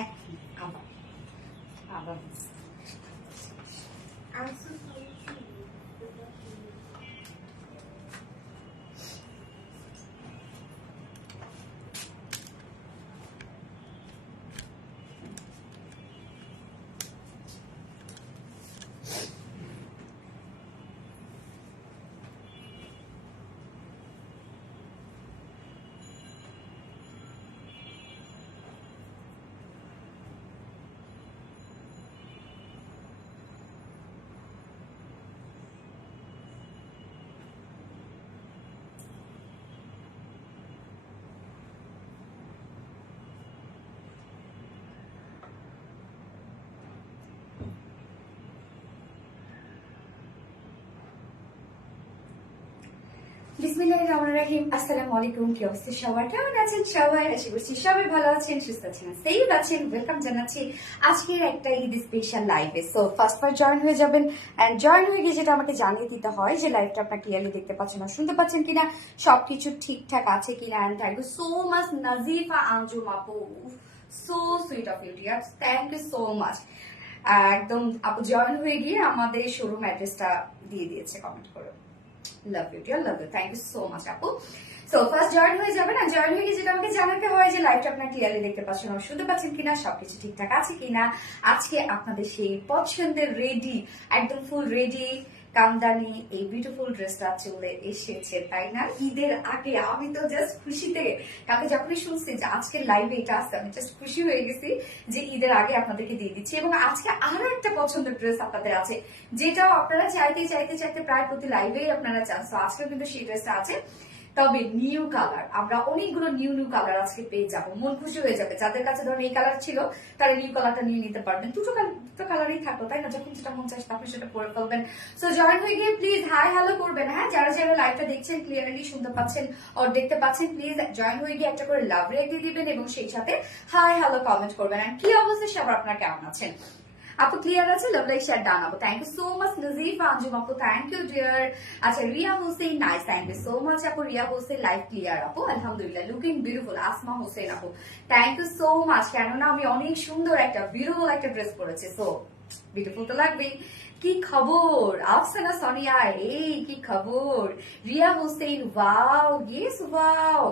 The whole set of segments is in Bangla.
একই আবার আবার বিসমিল্লাহির রহমানির রহিম। আসসালামু আলাইকুম। কি অবস্থা সবার? কেমন আছেন সবাই? আশা করছি সবাই ভালো আছেন, সুস্থ আছেন, সেফ আছেন। ওয়েলকাম জানাচ্ছি আজকের একটা ঈদ স্পেশাল লাইভে। সো ফার্স্ট জয়েন হয়ে যাবেন, এন্ড জয়েন হয়ে গিয়ে যেটা আমাকে জানিয়ে দিতে হয় যে লাইভটা আপনারা ক্লিয়ারলি দেখতে পাচ্ছেন না শুনতে পাচ্ছেন কিনা, সবকিছু ঠিকঠাক আছে কিনা। And thank you so much Nazifa Anjum আপু, so sweet of you dear, thank you so much. একদম আপু জয়েন হয়ে গিয়ে আমাদের শোরুম অ্যাড্রেসটা দিয়ে দিয়েছে কমেন্ট করে। Love you dear, love you, thank you so much আপু। সো ফার্স্ট জয়েন হয়ে যাবেন, আর জয়েন হয়ে গিয়ে যেটা আমাকে জানাতে হয় যে লাইভটা আপনারা ক্লিয়ারলি দেখতে পাচ্ছেন আর শুনতে পাচ্ছেন কিনা, সবকিছু ঠিকঠাক আছে কিনা। আজকে আপনাদের সেই পছন্দের রেডি, একদম ফুল রেডি কামদানি এই বিউটিফুল ড্রেসটা চলে এসেছে, তাই না? ঈদের আগে আমি তো জাস্ট খুশিতে, কালকে যখনই শুনছি যে আজকের লাইভে এটা আসছে, আমি জাস্ট খুশি হয়ে গেছি যে ঈদের আগে আপনাদেরকে দিয়ে দিচ্ছি। এবং আজকে আরো একটা পছন্দের ড্রেস আপনাদের আছে, যেটাও আপনারা চাইতে চাইতে চাইতে প্রায় প্রতি লাইভেই আপনারা চান। তো আজকেও কিন্তু সেই ড্রেসটা আছে, তবে নিউ কালার। আমরা অনেকগুলো নিউ নিউ কালার আজকে পেয়ে যাবো, মন খুশি হয়ে যাবে। যাদের কাছে ধরুন এই কালার ছিল তারা নিউ কালারটা নিয়ে নিতে পারবেন। দুটো কালারই থাকলো, তাই না? যখন যেটা মন চায় তখন সেটা পরে ফেলবেন। সো জয়েন হয়ে গিয়ে প্লিজ হাই হ্যালো করবেন। হ্যাঁ, যারা যারা লাইভটা দেখছেন, ক্লিয়ারলি শুনতে পাচ্ছেন আর দেখতে পাচ্ছেন, প্লিজ জয়েন হয়ে গিয়ে একটা করে লাভ রেক দিয়ে দিবেন এবং সেই সাথে হাই হ্যালো কমেন্ট করবেন। আর কি অবস্থা সবার, আপনারা কেমন আছেন? আপু ক্লিয়ার আছে? লাভ লাইক শেয়ার ডান আপু, thank you so much. Nazif Anjum আপু, থ্যাংক ইউ ডিয়ার। আচ্ছা Riya Hossain, nice, thank you so much আপু। রিয়া হোসেন লাইভ ক্লিয়ার আপু, আলহামদুলিল্লাহ, লুকিং বিউটিফুল। আসমা হোসেন আপু, থ্যাংক ইউ সো মাচ। কেননা আমি অনেক সুন্দর একটা বিউটিফুল একটা ড্রেস পরেছি, সো বিউটিফুল তো লাগবেই। কি খবর আফসানা সোনিয়া, এই কি খবর? Riya Hossain, wow, yes wow.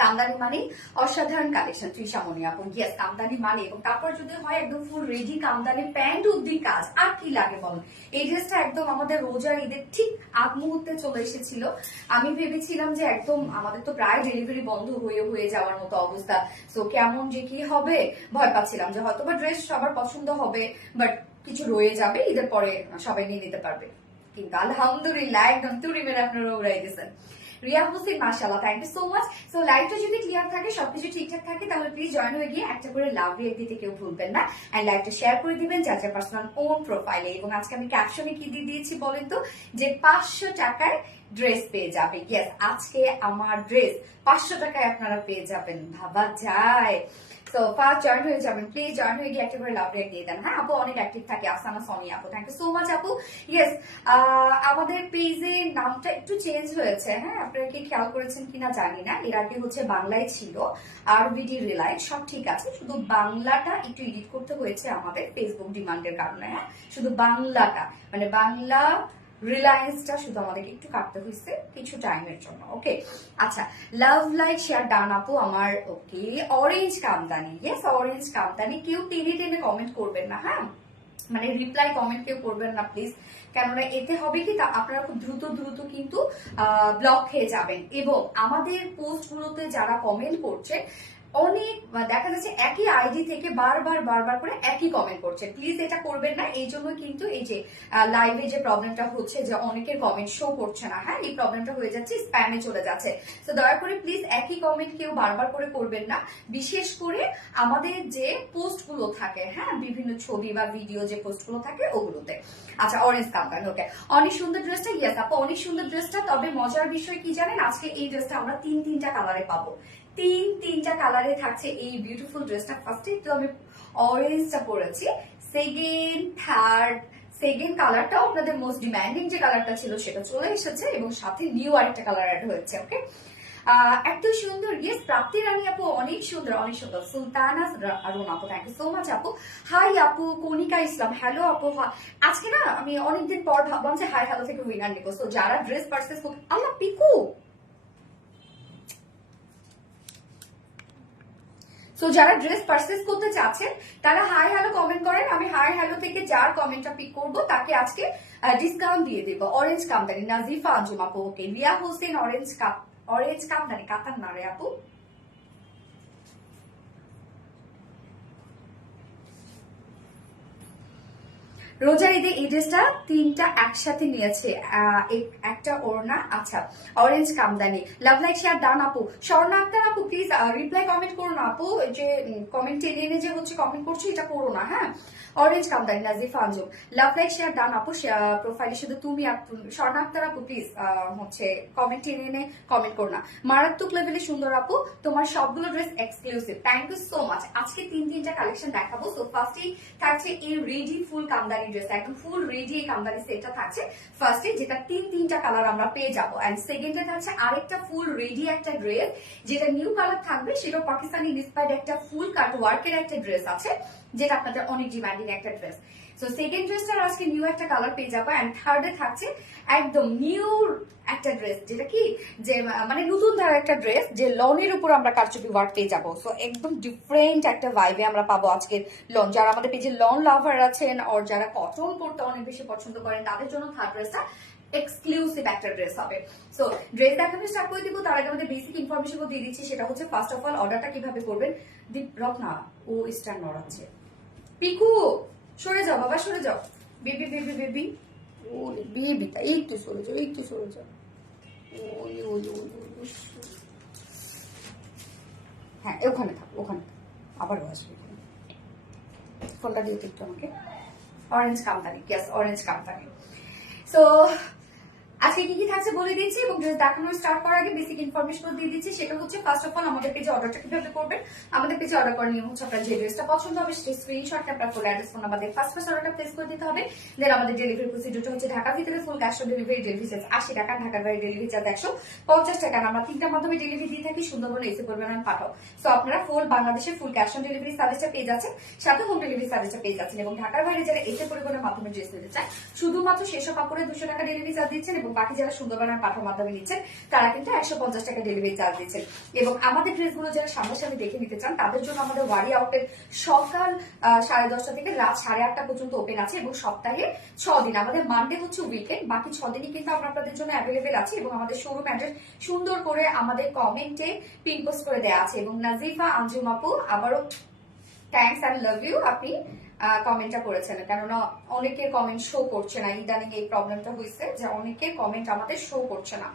Kamdani মানে অসাধারণ কালেকশন। ত্রিশামণি আপু, ইয়েস, কামদানি মানে, এবং তারপর যদি হয় একদম ফুল রেডি কামদানি প্যান্ট অব্দি কাজ, আর কি লাগে বলুন? এই ড্রেসটা একদম আমাদের রোজার ঈদের ঠিক আগ মুহূর্তে চলে এসেছিল। আমি ভেবেছিলাম যে একদম আমাদের তো প্রায় ডেলিভারি বন্ধ হয়ে যাওয়ার মতো অবস্থা, সো কেমন যে কি হবে ভয় পাচ্ছিলাম যে হয়তো বা ড্রেস সবার পছন্দ হবে, বাট কিছু রয়ে যাবে, ঈদের পরে সবাই নিয়ে নিতে পারবে। কিন্তু আলহামদুলিল্লাহ একদম তুড়ি মেরে আপনারা উড়াই গেছেন। রিয়া হোসেন, মাশাআল্লাহ, thank you so much. So লাইভটা যদি ক্লিয়ার থাকে, সবকিছু ঠিকঠাক থাকে, তাহলে প্লিজ জয়েন হয়ে গিয়ে একটা করে লাভ রিয়েক্ট দিতে কেউ ভুলবেন না। এন্ড লাইভটা শেয়ার করে দিবেন যার যার পার্সোনাল ওন প্রোফাইলে। এবং আজকে আমি ক্যাপশনে কি দিয়ে দিয়েছি বলেন তো, যে 500 টাকায় ড্রেস পেয়ে যাবে। ইয়েস, আজকে আমার ড্রেস 500 টাকায় আপনারা পেয়ে যাবেন, ভাবা যায়? তো ফার্স্ট জয়েন হয়ে যাবেন, প্লিজ জয়েন হয়ে গিয়ে একটা করে লাভ রিয়েক্ট দিয়ে দেন। হ্যাঁ আপু, অনেক অ্যাক্টিভ থাকে। আফসানা সোনিয়া আপু, থ্যাংক ইউ সো মাচ আপু। ইয়েস, আমাদের পেজের নামটা একটু চেঞ্জ হয়েছে। হ্যাঁ, আপনারা কি খেয়াল করেছেন কিনা জানি না। এর আগে হচ্ছে বাংলায় ছিল, আর ভিডি রিলাইট সব ঠিক আছে, শুধু বাংলাটা একটু এডিট করতে হয়েছে আমাদের ফেসবুক ডিমান্ডের কারণে। হ্যাঁ, শুধু বাংলাটা মানে বাংলা রিলায়েন্সটা শুধু আমাদেরকে একটু কাটতে হয়েছে কিছু টাইমের জন্য। ওকে, আচ্ছা, লাভ লাইক শেয়ার ডান আপু আমার। Okay, orange kamdani, yes orange kamdani. কেউ টেনে টেনে কমেন্ট করবেন না, হ্যাঁ, মানে রিপ্লাই কমেন্ট কেউ করবেন না প্লিজ। কেননা এতে হবে কি, আপনারা খুব দ্রুত দ্রুত কিন্তু ব্লক খেয়ে যাবেন। এবং আমাদের পোস্ট গুলোতে যারা কমেন্ট করছে, অনেক দেখা যাচ্ছে একই আইডি থেকে বারবার বারবার করে একই কমেন্ট করছে। প্লিজ এটা করবেন না। এই জন্য কিন্তু এই যে লাইভে যে প্রবলেমটা হচ্ছে যে অনেকের কমেন্ট শো করছে না, হ্যাঁ, এই প্রবলেমটা হয়ে যাচ্ছে, স্প্যামে চলে যাচ্ছে। তো দয়া করে প্লিজ একই কমেন্ট কেউ বারবার করে করবেন না, বিশেষ করে আমাদের যে পোস্ট গুলো থাকে, হ্যাঁ, বিভিন্ন ছবি বা ভিডিও যে পোস্ট গুলো থাকে ওগুলোতে। আচ্ছা, অরেঞ্জ কাম্পানি, ওকে, অনেক সুন্দর ড্রেসটা। ইয়েস আপু, অনেক সুন্দর ড্রেসটা। তবে মজার বিষয় কি জানেন, আজকে এই ড্রেসটা আমরা তিনটা কালারে পাবো। তিনটা কালারে থাকছে এই বিউটিফুল ড্রেসটা। ফার্স্টে তো আমি অরেঞ্জটা পরেছি, সেকেন্ড থার্ড সেকেন্ড কালারটাও আপনাদের মোস্ট ডিমান্ডিং যে কালারটা ছিল সেটা চলে এসেছে, এবং সাথে নিউ আরেকটা কালার অ্যাড হয়েছে। ওকে, এত সুন্দর, ইয়েস প্রাপ্তি রানী আপু অনেক সুন্দর, অনেক সুন্দর। সুলতানা আরুন আপু, থ্যাংক ইউ সো মাচ আপু। হাই আপু, কনিকা ইসলাম, হ্যালো আপু। আজকে না আমি অনেকদিন পর ভাবলাম যে হাই হ্যালো থেকে উইনার নিবো। সো যারা ড্রেস পার্সেস, আল্লাহ পিকু, সো যারা ড্রেস পারচেজ করতে চাচ্ছেন তারা হাই হ্যালো কমেন্ট করেন। আমি হাই হ্যালো থেকে যার কমেন্টটা পিক করব তাকে আজকে ডিসকাউন্ট দিয়ে দেবো। অরেঞ্জ কামদানি, নাজিফা আঞ্জুম আপু, ওকে। রিয়া হোসেন, অরেঞ্জ কামদানি, কাতার না রে আপু। রোজার ঈদে এই ড্রেসটা তিনটা একসাথে নিয়েছে, একটা ওড়না। আচ্ছা, orange kamdani, love like share done আপু। স্বর্ণা আক্তার আপু প্লিজ রিপ্লাই কমেন্ট করো না আপু, যে কমেন্ট এনে যে হচ্ছে কমেন্ট করছো এটা করো না, হ্যাঁ। Orange kamdani, Nazifa Anjum, love like share done আপু। প্রোফাইলে শুধু তুমি স্বর্ণা আক্তার আপু প্লিজ হচ্ছে কমেন্ট এনে কমেন্ট করো না। মারাত্মক লেভেলে সুন্দর আপু, তোমার সবগুলো dress exclusive, thank you so much. আজকে তিনটা কালেকশন দেখাবো। সো ফার্স্টেই থাকছে এই রেডি ফুল কামদানি ড্রেস, একদম ফুল রেডি এই কামদানি সেটটা থাকছে ফার্স্টে, যেটা তিনটা কালার আমরা পেয়ে যাবো। এন্ড সেকেন্ডে থাকছে আরেকটা ফুল রেডি একটা ড্রেস, যেটা নিউ কালার থাকবে, সেটা পাকিস্তানি ইন্সপায়ার্ড একটা ফুল কাট ওয়ার্কের একটা ড্রেস আছে, যেটা আপনাদের অনেক ডিমান্ডিং একটা ড্রেস। সো সেকেন্ড ড্রেসটার আজকে নিউ একটা কালার পেয়ে যাবো। এন্ড থার্ডে থাকছে একদম নিউ একটা ড্রেস, যেটা কি যে মানে নতুন ধারা একটা ড্রেস, যে লনের উপর আমরা কারচুপি ওয়ার্ক পেয়ে যাবো। সো একদম ডিফারেন্ট একটা ভাইবে আমরা পাবো আজকের লন। যারা আমাদের পেজে লন লাভার আছেন, আর যারা কটন পরতে অনেক বেশি পছন্দ করেন, তাদের জন্য থার্ড ড্রেসটা এক্সক্লুসিভ একটা ড্রেস হবে। সো ড্রেস দেখানো স্টার্ট করে দিব, তার আগে আমাদের বেসিক ইনফরমেশন দিয়ে দিচ্ছি। সেটা হচ্ছে ফার্স্ট অফ অল অর্ডারটা কিভাবে করবেন। দীপ রত্না ও স্টার নড়াচ্ছে, পিকু সরে যাও বাবা, সরে যাও। বেবি বেবি বেবি, ও বেবিটা একটু সরে যাও, একটু সরে যাও। হ্যাঁ ওখানে থাক, ওখানে থাক, আবারও আসবে। ফোনটা দিয়ে একটু আমাকে। Orange kamdani, yes orange kamdani. So আজকে কি কি থাকছে বলে দিচ্ছি, এবং ড্রেস দেখানো স্টার্ট করার আগে বেসিক ইনফরমেশন দিয়ে দিচ্ছি। সেটা হচ্ছে ফার্স্ট অফ অল আমাদের পেজে অর্ডারটা কিভাবে করবেন। আমাদের পেজে অর্ডার করার নিয়ম হচ্ছে, আপনার যে ড্রেসটা পছন্দ হবে সেই স্ক্রিনশট আপনার ফুল অ্যাড্রেস ফোন নাম্বার দিয়ে ফার্স্ট অর্ডারটা প্লেস করে দিতে হবে। দেন আমাদের ডেলিভারি প্রসিডিউরটা হচ্ছে ঢাকার ভিতরে full cash on delivery, delivery charge 80 টাকা, ঢাকার বাইরে ডেলিভারি চার্জ 150 টাকা। আমরা তিনটার মাধ্যমে ডেলিভারি দিয়ে থাকি, সুন্দরবন এসে পরিমাণ পাঠাও। সো আপনারা ফুল বাংলাদেশের ফুল ক্যাশ অন ডেলিভারি সার্ভিসটা পেয়ে যাচ্ছেন, সাথে হোম ডেলিভারি সার্ভিসটা পেয়ে যাচ্ছেন। এবং ঢাকার বাইরে যারা এসে পরিবহনের মাধ্যমে ড্রেস নিতে চায়, শুধুমাত্র সেসব কাপড়ে 200 টাকা ডেলিভারি চার্জ দিচ্ছেন, এবং বাকি যারা সুন্দরবনের পাঠার মাধ্যমে নিচ্ছেন তারা কিন্তু 150 টাকা ডেলিভারি চার্জ দিচ্ছেন। এবং আমাদের ড্রেসগুলো যারা সামনাসামনি দেখে নিতে চান, তাদের জন্য আমাদের ওয়ারি আউটের সকাল 10:30 থেকে রাত 8:30 পর্যন্ত ওপেন আছে, এবং সপ্তাহে 6 দিন। আমাদের মানডে হচ্ছে উইকেন্ড, বাকি 6 দিনই কিন্তু আমরা আপনাদের জন্য অ্যাভেলেবেল আছে। এবং আমাদের শোরুম অ্যাড্রেস সুন্দর করে আমাদের কমেন্টে পিন পোস্ট করে দেওয়া আছে। এবং নাজিফা আঞ্জুম আপু আবারও থ্যাংকস অ্যান্ড লাভ ইউ, আপনি কমেন্টটা করেছেন, কেননা অনেকের কমেন্ট শো করছে না। ইদানিং এই প্রবলেমটা হয়েছে যে অনেকের কমেন্ট আমাদের শো করছে না।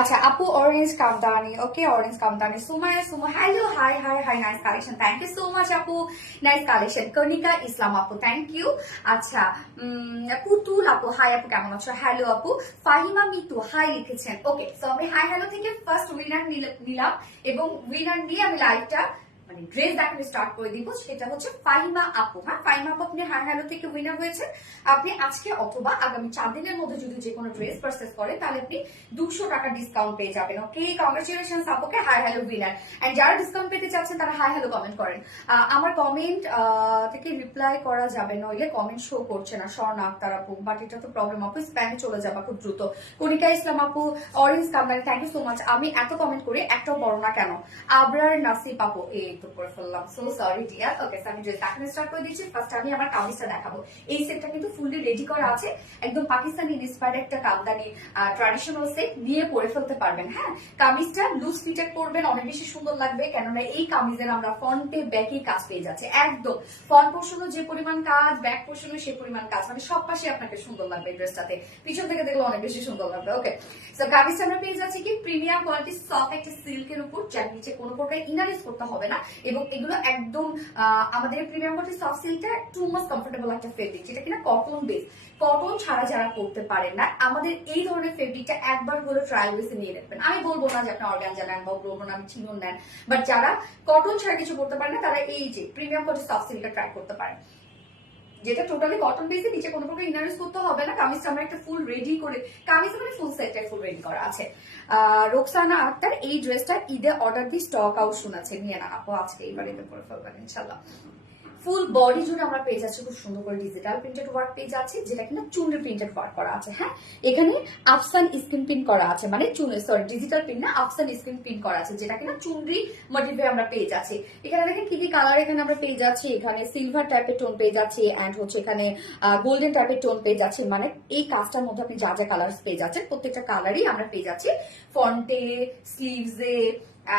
আচ্ছা আপু, অরেঞ্জ কামদানি, ওকে অরেঞ্জ কামদানি। Sumaiya Suma, hello hi hi hi, nice collection, thank you so much আপু, নাইস কালেকশন। কনিকা ইসলাম আপু, থ্যাংক ইউ। আচ্ছা পুতুল আপু, হাই আপু কেমন আছো? হ্যালো আপু। ফাহিমা মিতু হাই লিখেছেন, ওকে। সো আমি হাই হ্যালো থেকে ফার্স্ট উইনার নিলাম, এবং উইনার নিয়ে আমি লাইভটা মানে ড্রেস দেখানো স্টার্ট করে দিব। সেটা হচ্ছে ফাহিমা আপু। হ্যাঁ ফাহিমা আপু, আপনি হাই হ্যালো থেকে উইনার হয়েছেন। আপনি আজকে অথবা আগামী 4 দিনের মধ্যে যদি যে কোনো ড্রেস পারচেস করেন, তাহলে আপনি 200 টাকা ডিসকাউন্ট পেয়ে যাবেন। ওকে, কংগ্রেচুলেশন আপুকে, হাই হ্যালো উইনার। এন্ড যারা ডিসকাউন্ট পেতে চাচ্ছেন তারা হাই হ্যালো কমেন্ট করেন। আমার কমেন্ট থেকে রিপ্লাই করা যাবে, নইলে কমেন্ট শো করছে না। স্বর্ণা আক্তার আপু, বাট এটা তো প্রবলেম আপু, স্প্যানে চলে যাবা খুব দ্রুত। কনিকা ইসলাম আপু, অরেঞ্জ কামদানি, থ্যাংক ইউ সো মাচ। আমি এত কমেন্ট করি, একটাও বড় না কেন? আবরার নাসিব আপু, এই তো করে ফেললাম, সো সরি ডিয়ার। ওকে, আমি ড্রেস দেখানো স্টার্ট করে দিচ্ছি। ফার্স্ট আমি আমার কামিজটা দেখাবো। এই সেটটা কিন্তু ফুললি রেডি করা আছে, একদম পাকিস্তানি ইন্সপায়ার্ড একটা কামদানি ট্র্যাডিশনাল সেট, নিয়ে পরে ফেলতে পারবেন। হ্যাঁ, কামিজটা লুজ ফিটেড পরবেন, অনেক বেশি সুন্দর লাগবে, কেননা এই কামিজের আমরা ফ্রন্টে ব্যাকে কাজ পেয়ে যাচ্ছে। একদম ফ্রন্ট পোর্শনও যে পরিমাণ কাজ, ব্যাক পোর্শনও সে পরিমাণ কাজ, মানে সব পাশে আপনাকে সুন্দর লাগবে এই ড্রেসটাতে। পিছন থেকে দেখলে অনেক বেশি সুন্দর লাগবে। ওকে, সো কামিজটা আমরা পেয়ে যাচ্ছি কি প্রিমিয়াম কোয়ালিটি সফট একটা সিল্কের উপর, যার নিচে কোনো প্রকার ইনার ইউজ করতে হবে না। এবং এগুলো একদম আমাদের প্রিমিয়াম কোয়ালিটি সফট সিল্কটা টু মাস কমফোর্টেবল একটা ফেব্রিক, যেটা কিনা কটন বেস। কটন ছাড়া যারা পরতে পারেন না, আমাদের এই ধরনের ফেব্রিকটা একবার হলো ট্রায়াল বেসে নিয়ে নেবেন। আমি বলবো না যে আপনি অর্গানজা নেন, বা বলবো না আমি চিনন নেন, বাট যারা কটন ছাড়া কিছু পরতে পারেন না, তারা এই যে প্রিমিয়াম কোয়ালিটি সফট সিল্কটা ট্রাই করতে পারেন। যেটা টোটালি কটন বেসে, নিচে কোনো প্রকার ইনার ইউজ করতে হবে না। কামিজটা আমরা একটা ফুল রেডি করে, কামিজ মানে ফুল সেটটা ফুল রেডি করা আছে। রোকসানা আক্তার এই ড্রেসটা ঈদে অর্ডার দিয়ে স্টক আউট শোনাচ্ছে, নিয়ে না আপু আজকে এইবার ঈদে পরে ফেলবেন ইনশাল্লাহ। ফুল বডি জুড়ে আমরা পেয়ে যাচ্ছি খুব সুন্দর করে ডিজিটাল প্রিন্টেড ওয়ার্ক পেয়ে যাচ্ছি, যেটা কিনা চুনরি প্রিন্টেড ওয়ার্ক করা আছে। হ্যাঁ, এখানে আফসান স্ক্রিন প্রিন্ট করা আছে, মানে ডিজিটাল প্রিন্ট না, আফসান স্ক্রিন প্রিন্ট করা আছে, যেটা কিনা চুনরি মোটিভে আমরা পেয়ে যাচ্ছি। এখানে দেখেন কি কি কালার এখানে আমরা পেয়ে যাচ্ছি। এখানে সিলভার টাইপের টোন পেয়ে যাচ্ছি, এন্ড হচ্ছে এখানে গোল্ডেন টাইপের টোন পেয়ে যাচ্ছি। মানে এই কাজটার মধ্যে আপনি যা যা কালার পেয়ে যাচ্ছেন প্রত্যেকটা কালারই আমরা পেয়ে যাচ্ছি ফন্টে, স্লিভসে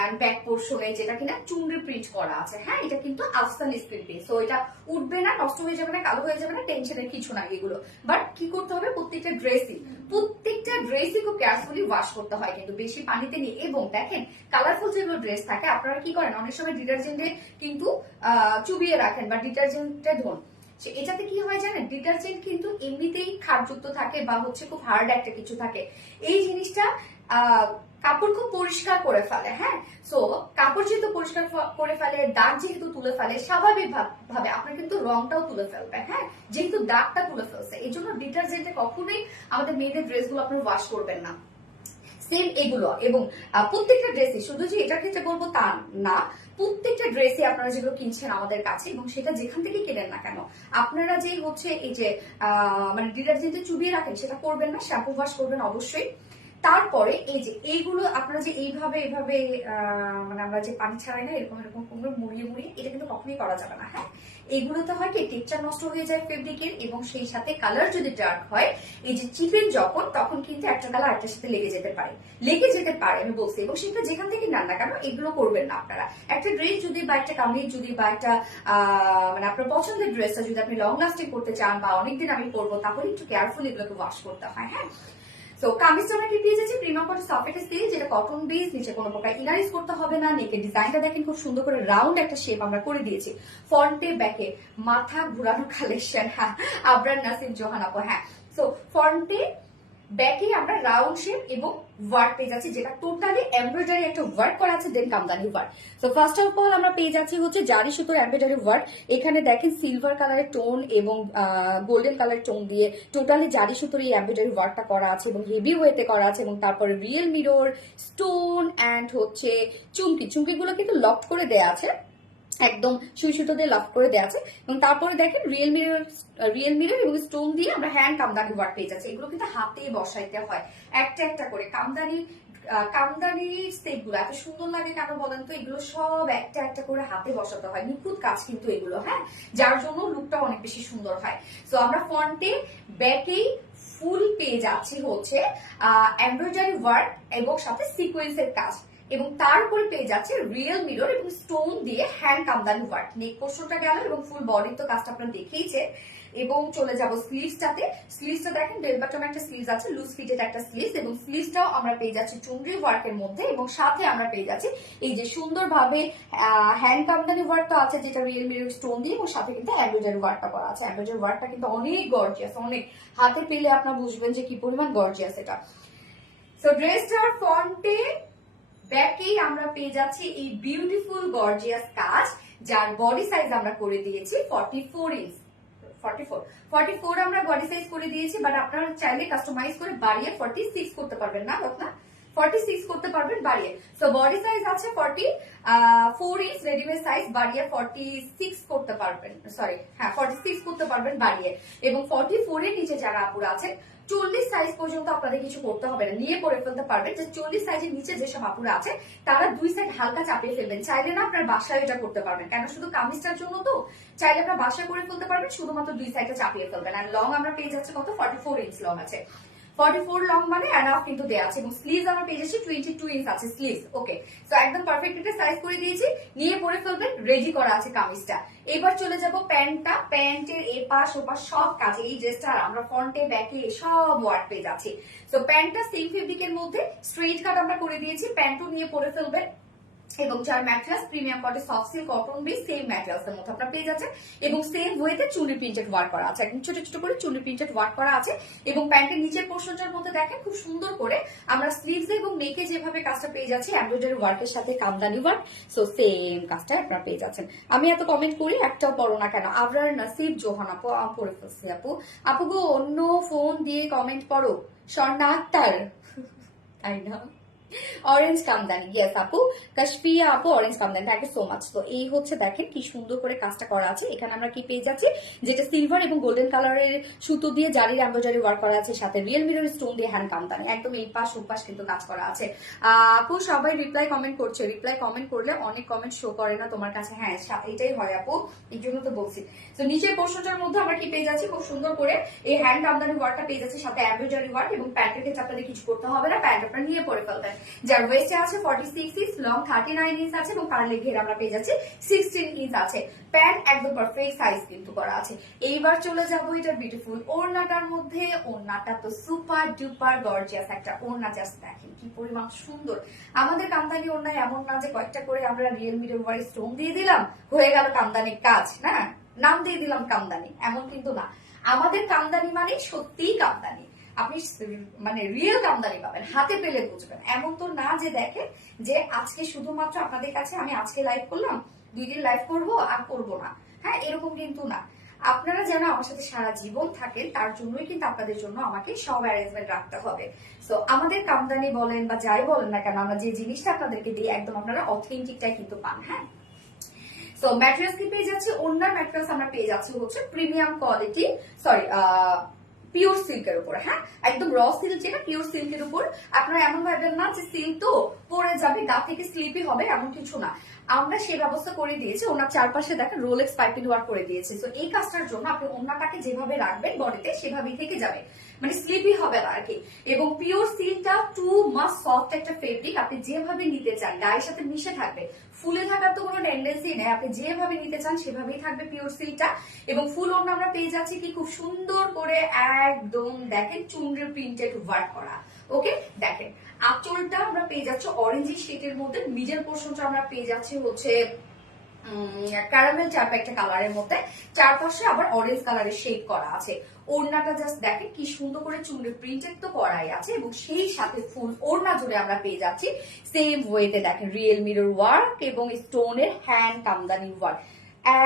এন্ড ব্যাক পোর্শনে, যেটা কিনা চুনরি প্রিন্ট করা আছে। হ্যাঁ, এটা কিন্তু আফসান স্ক্রিন প্রিন্ট, সো এটা উঠবে না, নষ্ট হয়ে যাবে না, কালো হয়ে যাবে না, টেনশনের কিছু না এগুলো। বাট কি করতে হবে, প্রত্যেকটা ড্রেসই খুব কেয়ারফুলি ওয়াশ করতে হয়, কিন্তু বেশি পানিতে নিয়ে। এবং দেখেন কালারফুল যেগুলো ড্রেস থাকে আপনারা কি করেন, অনেক সময় ডিটারজেন্টে কিন্তু চুবিয়ে রাখেন বা ডিটারজেন্টে ধোন। এটাতে কি হয় জানেন, ডিটারজেন্ট কিন্তু এমনিতেই খারযুক্ত থাকে বা হচ্ছে খুব হার্ড একটা কিছু থাকে। এই জিনিসটা কাপড় খুব পরিষ্কার করে ফেলে। হ্যাঁ, সো কাপড় যেহেতু পরিষ্কার করে ফেলে, দাগ যেহেতু তুলে ফেলে, স্বাভাবিক ভাবে আপনার কিন্তু রংটাও তুলে ফেলবে। হ্যাঁ, যেহেতু দাগটা তুলে ফেলছে, এই জন্য ডিটারজেন্টে কখনোই আমাদের মেয়েদের ড্রেসগুলো আপনার ওয়াশ করবেন না। সেম এগুলো, এবং প্রত্যেকটা ড্রেসই, শুধু যে এটার ক্ষেত্রে বলবো তা না, প্রত্যেকটা ড্রেসই আপনারা যেগুলো কিনছেন আমাদের কাছে, এবং সেটা যেখান থেকে কেনেন না কেন, আপনারা যে হচ্ছে এই যে মানে ডিটারজেন্টে চুবিয়ে রাখেন সেটা করবেন না, শ্যাম্পু ওয়াশ করবেন অবশ্যই। তারপরে এই যে এইগুলো আপনারা যে এইভাবে মানে আমরা যে পানি ছাড়াই না, এরকম এরকম মুড়িয়ে মুড়িয়ে, এটা কিন্তু কখনোই করা যাবে না। হ্যাঁ, এইগুলোতে হয় কি, টেক্সচার নষ্ট হয়ে যায় ফেব্রিকের, এবং সেই সাথে কালার যদি ডার্ক হয়, এই যে চিপেন যখন, তখন কিন্তু একটা কালার একটার সাথে লেগে যেতে পারে আমি বলছি। এবং সেটা যেখান থেকে নেন না কেন, এগুলো করবেন না আপনারা। একটা ড্রেস যদি বা একটা কামিজ যদি বা একটা মানে আপনার পছন্দের ড্রেসটা যদি আপনি লং লাস্টিং করতে চান বা অনেকদিন আমি পরবো, তাহলে একটু কেয়ারফুল এগুলোকে ওয়াশ করতে হয়। হ্যাঁ, সো কামিজটা আমরা কি পেয়ে যাচ্ছি, প্রিমিয়াম কটন সফট স্টিচ, যেটা কটন বেস, নিচে কোনো প্রকার ইনার ইউজ করতে হবে না। নেকের ডিজাইনটা দেখেন খুব সুন্দর করে রাউন্ড একটা শেপ আমরা করে দিয়েছি। ফ্রন্টে ব্যাকে মাথা ঘুরানো কালেকশন। হ্যাঁ, আবরার নাসিম জোহান আপু। হ্যাঁ, সো ফ্রন্টে ব্যাকে আমরা রাউন্ড শেপ এবং ওয়ার্ক পেয়ে যাচ্ছি, যেটা টোটালি এমব্রয়ডারি একটা ওয়ার্ক করা আছে, then kamdani work. So first of all আমরা পেয়ে যাচ্ছি হচ্ছে জারি সুতোর এমব্রয়ডারি ওয়ার্ক। এখানে দেখেন সিলভার কালারের টোন এবং গোল্ডেন কালারের টোন দিয়ে টোটালি জারি সুতোর এই এমব্রয়ডারি ওয়ার্কটা করা আছে, এবং হেভি ওয়েতে করা আছে। এবং তারপরে রিয়েল মিরর, স্টোন এন্ড হচ্ছে চুমকিগুলো কিন্তু লক করে দেয়া আছে, একদম সুই সুতো দিয়ে লক করে দেওয়া আছে। এবং তারপরে দেখেন রিয়েল মিরর এবং স্টোন দিয়ে আমরা হ্যান্ড কামদানি ওয়ার্ক পেয়ে যাচ্ছি। এগুলো কিন্তু হাতে বসাইতে হয় একটা একটা করে। কামদানি স্টেপ গুলো এত সুন্দর লাগে কেন বলেন তো, এগুলো সব একটা একটা করে হাতে বসাতে হয়, নিখুঁত কাজ কিন্তু এগুলো। হ্যাঁ, যার জন্য লুকটা অনেক বেশি সুন্দর হয়। সো আমরা ফ্রন্টে ব্যাকেই ফুল পেয়ে যাচ্ছি হচ্ছে এমব্রয়ডারি ওয়ার্ক এবং সাথে সিকোয়েন্সের কাজ, এবং তার উপরে পেয়ে যাচ্ছে রিয়েল মিরর এবং স্টোন দিয়ে হ্যান্ড কামদানি ওয়ার্ক। নেক পোর্শনটা গেল, এবং ফুল বডির তো কাজটা আপনারা দেখেইছে। এবং চলে যাব স্লিভসটাতে। স্লিভসটা দেখেন বেল বাটন একটা স্লিভস আছে, লুজ ফিটেড একটা স্লিভস, এবং স্লিভসটাও আমরা পেয়ে যাচ্ছি চুনরি ওয়ার্কের মধ্যে, এবং সাথে আমরা পেয়ে যাচ্ছি এই যে সুন্দরভাবে হ্যান্ড কামদানি ওয়ার্কটা আছে, যেটা রিয়েল মিরর স্টোন দিয়ে, এবং সাথে কিন্তু এমব্রয়ডারি ওয়ার্কটা করা আছে। এমব্রয়ডারি ওয়ার্কটা কিন্তু অনেক গর্জিয়াস, অনেক হাতে পেলে আপনারা বুঝবেন যে কি পরিমাণ গর্জিয়াস এটা। সো ড্রেসটার ফ্রন্টে ব্যাকেই আমরা পেয়ে যাচ্ছি এই বিউটিফুল গর্জিয়াস কাজ, যার বডি সাইজ আমরা করে দিয়েছি 44 ইঞ্চ। 44 আমরা বডি সাইজ করে দিয়েছি, বাট আপনারা চাইলে কাস্টমাইজ করে বাড়িয়ে 46 করতে পারবেন না, 46 করতে পারবেন বাড়িয়ে। সো বডি সাইজ আছে 44 ইঞ্চ, রেডিমেড সাইজ বাড়িয়ে 46 করতে পারবেন, সরি হ্যাঁ 46 করতে পারবেন বাড়িয়ে। এবং 44 এর নিচে যারা আপুরা আছেন 40 সাইজ পর্যন্ত আপনাদের কিছু করতে হবে না, নিয়ে পরে ফেলতে পারবেন। যে 40 সাইজের নিচে যেসব আপুরা আছে তারা দুই সাইড হালকা চাপিয়ে ফেলবেন। চাইলে না আপনার বাসায় এটা করতে পারবেন, কেন শুধু কামিজটার জন্য তো, চাইলে আপনার বাসায় করে ফেলতে পারবেন, শুধুমাত্র দুই সাইডটা চাপিয়ে ফেলবেন। আর লং আমরা পেয়ে যাচ্ছি কত, 44 ইঞ্চ লং আছে। 44 লং মানে এনাফ কিন্তু দেয়া আছে, এবং স্লিভস আমরা পেয়ে যাচ্ছি 22 ইঞ্চ আছে স্লিভস। ওকে, সো একদম পারফেক্ট একটা সাইজ করে দিয়েছি, নিয়ে পরে ফেলবেন, রেডি করা আছে কামিজটা। এবার চলে যাব প্যান্টটা। প্যান্টের এপাশ ওপাশ সব কাজে এই ড্রেসটা আমরা ফ্রন্টে ব্যাকে সব ওয়ার্ক পেয়ে যাচ্ছি। সো প্যান্টটা সেম ফেব্রিকের মধ্যে স্ট্রেট কাট আমরা করে দিয়েছি, প্যান্টও নিয়ে পরে ফেলবেন। এবং যার mattress premium quality soft silk cotton base same materials এর মধ্যে আপনারা পেয়ে যাচ্ছেন এবং সেম ওয়েতে চুনি প্রিন্টেড ওয়ার্ক করা আছে, একদম ছোট ছোট করে চুনি প্রিন্টেড ওয়ার্ক করা আছে। এবং প্যান্টের নিচের পোর্শনটার মধ্যে দেখেন খুব সুন্দর করে আমরা স্লিভস এবং নেকে যেভাবে কাজটা পেয়ে যাচ্ছি এমব্রয়ডারি ওয়ার্কের সাথে কামদানি ওয়ার্ক, সো সেম কাজটা আপনারা পেয়ে যাচ্ছেন। আমি এত কমেন্ট করি একটাও পড়ো না কেন? আবরার নাসিব জোহান আপু পড়ে ফেলছি আপু। আপু গো অন্য ফোন দিয়ে কমেন্ট পড়ো। স্বর্ণা আক্তার তাই না? অরেঞ্জ কামদানি, ইয়েস আপু। কাশফিয়া আপু অরেঞ্জ কামদানি, থ্যাংক ইউ সো মাচ। তো এই হচ্ছে দেখেন কি সুন্দর করে কাজটা করা আছে। এখানে আমরা কি পেয়ে যাচ্ছি, যেটা সিলভার এবং গোল্ডেন কালারের সুতো দিয়ে জারির এমব্রয়ডারি ওয়ার্ক করা আছে, সাথে রিয়েল মিরর স্টোন দিয়ে হ্যান্ড কামদানি, একদম এই পাশ উপাশ কিন্তু কাজ করা আছে। আপু সবাই রিপ্লাই কমেন্ট করছে, রিপ্লাই কমেন্ট করলে অনেক কমেন্ট শো করে না তোমার কাছে। হ্যাঁ এটাই হয় আপু, এই জন্য তো বলছি। তো নিচের পোর্শনটার মধ্যে আমরা কি পেয়ে যাচ্ছি, খুব সুন্দর করে এই হ্যান্ড কামদানি ওয়ার্কটা পেয়ে যাচ্ছি, সাথে এমব্রয়ডারি ওয়ার্ক। এবং প্যান্টের ক্ষেত্রে আপনাদের কিছু করতে হবে না, প্যান্ট আপনারা নিয়ে পরে ফেলবেন। যার ওয়েস্টে আছে 46 ইঞ্চ, লং 39 ইঞ্চ আছে এবং কার্লে ঘের আমরা পেয়ে যাচ্ছি 16 ইঞ্চ আছে। প্যান্ট একদম পারফেক্ট সাইজ কিন্তু করা আছে। এইবার চলে যাবো এটা বিউটিফুল ওড়নাটার মধ্যে। ওড়নাটা তো সুপার ডুপার গর্জিয়াস একটা ওড়না, জাস্ট দেখেন কি পরিমাণ সুন্দর। আমাদের কামদানি ওড়নায় এমন না যে কয়েকটা করে আমরা রিয়েল মিরর ওয়ার স্টোন দিয়ে দিলাম হয়ে গেল কামদানির কাজ, না নাম দিয়ে দিলাম কামদানি, এমন কিন্তু না। আমাদের কামদানি মানে সত্যিই কামদানি, আপনি মানে রিয়েল কামদানি পাবেন, হাতে পেলে বুঝবেন। এমন তো না যে দেখেন যে আজকে শুধুমাত্র আপনাদের কাছে আমি আজকে লাইভ করলাম, 2 দিন লাইভ করবো আর করবো না, হ্যাঁ এরকম কিন্তু না। আপনারা যেন আমার সাথে সারা জীবন থাকেন তার জন্যই কিন্তু আপনাদের জন্য আমাকে সব অ্যারেঞ্জমেন্ট রাখতে হবে। সো আমাদের কামদানি বলেন বা যাই বলেন না কেন, আমরা যে জিনিসটা আপনাদেরকে দিই একদম আপনারা অথেন্টিকটাই কিন্তু পান। হ্যাঁ, সো ম্যাটেরিয়ালস কি পেয়ে যাচ্ছে, ওনার ম্যাটেরিয়ালস আমরা পেয়ে যাচ্ছি হচ্ছে প্রিমিয়াম কোয়ালিটি, সরি পিওর সিল্কের উপর। হ্যাঁ, একদম র সিল্ক, যেটা পিওর সিল্কের উপর। আপনারা এমন ভাবেন না যে সিল্ক তো পরে যাবে গা থেকে স্লিপি হবে, এমন কিছু না। আমরা সেই ব্যবস্থা করে দিয়েছি, ওনার চারপাশে দেখেন রোলেক্স পাইপিং ওয়ার্ক করে দিয়েছি। তো এই কাজটার জন্য আপনি ওনাটাকে যেভাবে রাখবেন বডিতে সেভাবেই থেকে যাবে, মানে স্লিপি হবে না আর কি। এবং পিওর সিল্কটা টু মাস সফট একটা ফেব্রিক, আপনি যেভাবে নিতে চান গায়ের সাথে মিশে থাকবে, ফুলে থাকার তো কোনো টেন্ডেন্সি নেই, আপনি যেভাবে নিতে চান সেভাবেই থাকবে পিওর সিল্কটা। এবং ফুল ওড়না আমরা পেয়ে যাচ্ছি কি খুব সুন্দর করে একদম দেখেন চুনরি প্রিন্টেড ওয়ার্ক করা। ওকে, দেখেন আঁচলটা আমরা পেয়ে যাচ্ছি অরেঞ্জ শেডের মধ্যে, মিডল পোর্শনটা আমরা পেয়ে যাচ্ছি হচ্ছে ক্যারামেল টাইপ একটা কালারের মধ্যে, চারপাশে আবার অরেঞ্জ কালারের শেড করা আছে। ওড়নাটা জাস্ট দেখেন কি সুন্দর করে চুনরি প্রিন্টেড তো করাই আছে এবং সেই সাথে ফুল ওড়না জুড়ে আমরা পেয়ে যাচ্ছি সেম ওয়েতে দেখেন রিয়েল মিরর ওয়ার্ক এবং স্টোনের হ্যান্ড কামদানি ওয়ার্ক।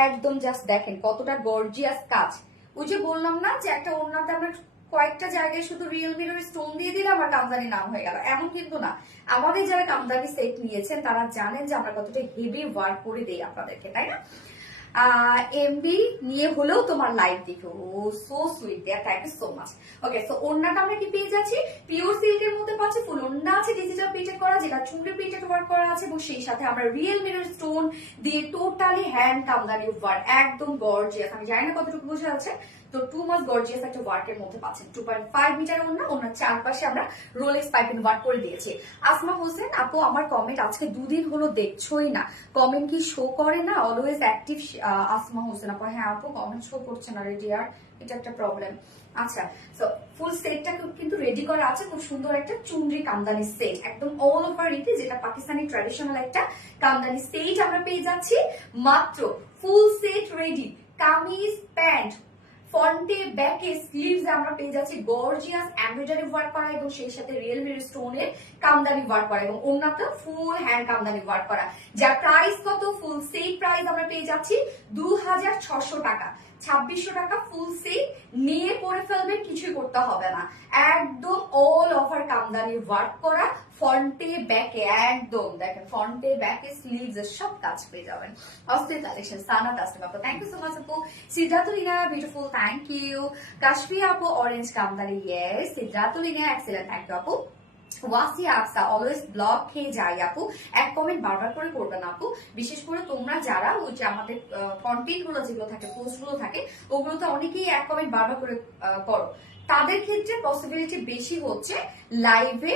একদম জাস্ট দেখেন কতটা গর্জিয়াস কাজ। ওই যে বললাম না যে একটা ওড়নাতে আমরা কয়েকটা জায়গায় শুধু রিয়েল মিরর স্টোন দিয়ে দিলাম আর কামদানি নাম হয়ে গেল, এমন কিন্তু না। আমাদের যারা কামদানি সেট নিয়েছেন তারা জানেন যে আমরা কতটা হেভি ওয়ার্ক করে দেই আপনাদেরকে, তাই না? এমবি নিয়ে হলেও তোমার লাইভ দেখো, oh so sweet there, thank you so much. Okay, so ওড়নাটা আমরা কি পেয়ে যাচ্ছি পিওর সিল্কের মধ্যে পাচ্ছি, ফুল ওড়না আছে ডিজিটাল প্রিন্টেড করা, যেটা চুনরি প্রিন্টেড ওয়ার্ক করা আছে এবং সেই সাথে আমরা রিয়েল মিরর স্টোন দিয়ে টোটালি হ্যান্ড কামদানি ওয়ার্ক, একদম গর্জিয়াস। আমি জানি না কতটুকু বোঝা যাচ্ছে, তো 2 মাস গর্জিয়াস একটা ওয়ার্কের মধ্যে পাচ্ছেন। 2.5 মিটার ওনার চারপাশে আমরা রোলেক্স পাইপিং ওয়ার্ক করে দিয়েছি। আসমা হোসেন আপু, আমার কমেন্ট আজকে 2 দিন হলো দেখছোই না, কমেন্ট কি শো করে না? অলওয়েজ অ্যাক্টিভ আসমা হোসেন আপু। হ্যাঁ আপু, কমেন্ট শো করছে না রেডিয়ার, এটা একটা প্রবলেম। আচ্ছা, সো ফুল সেটটা কিন্তু রেডি করা আছে, খুব সুন্দর একটা চুনরি কামদানি সেট, একদম অল ওভার ইটি, যেটা পাকিস্তানি ট্র্যাডিশনাল একটা কামদানি সেট আমরা পেয়ে যাচ্ছি মাত্র। ফুল সেট রেডি, কামিজ প্যান্ট ফ্রন্টে ব্যাকে স্লিভস আমরা পেয়ে যাচ্ছি গর্জিয়াস এমব্রয়ডারি ওয়ার্ক করা এবং সেই সাথে রিয়েল মিরর স্টোনের কামদানি ওয়ার্ক করা এবং ওড়নাটা ফুল হ্যান্ড কামদানি ওয়ার্ক করা। যার প্রাইস কত, ফুল সেট প্রাইস আমরা পেয়ে যাচ্ছি 2600 টাকা। 2600 টাকা ফুল সেট নিয়ে পরে ফেলবেন, কিছুই করতে হবে না। একদম অল ওভার কামদানি ওয়ার্ক করা, ফ্রন্টে ব্যাকে একদম দেখেন, ফ্রন্টে ব্যাকে স্লিভস সব কাজ পেয়ে যাবেন। অস্থির কালেকশন, সানা তাসনিম আপু, থ্যাংক ইউ সো মাচ আপু। Siddhatulina beautiful, thank you. Kashmir আপু orange kamdani, yes. Siddhatulina excellent, thank you আপু। ওয়াসিয়া আফসা অলওয়েজ ব্লগ খেয়ে যাই আপু, এক কমেন্ট বারবার করে করবেন আপু, বিশেষ করে তোমরা যারা ওই যে আমাদের কন্টেন্ট গুলো যেগুলো থাকে, পোস্ট গুলো থাকে, ওগুলোতে অনেকেই এক কমেন্ট বারবার করে করো, তাদের ক্ষেত্রে পসিবিলিটি বেশি হচ্ছে লাইভে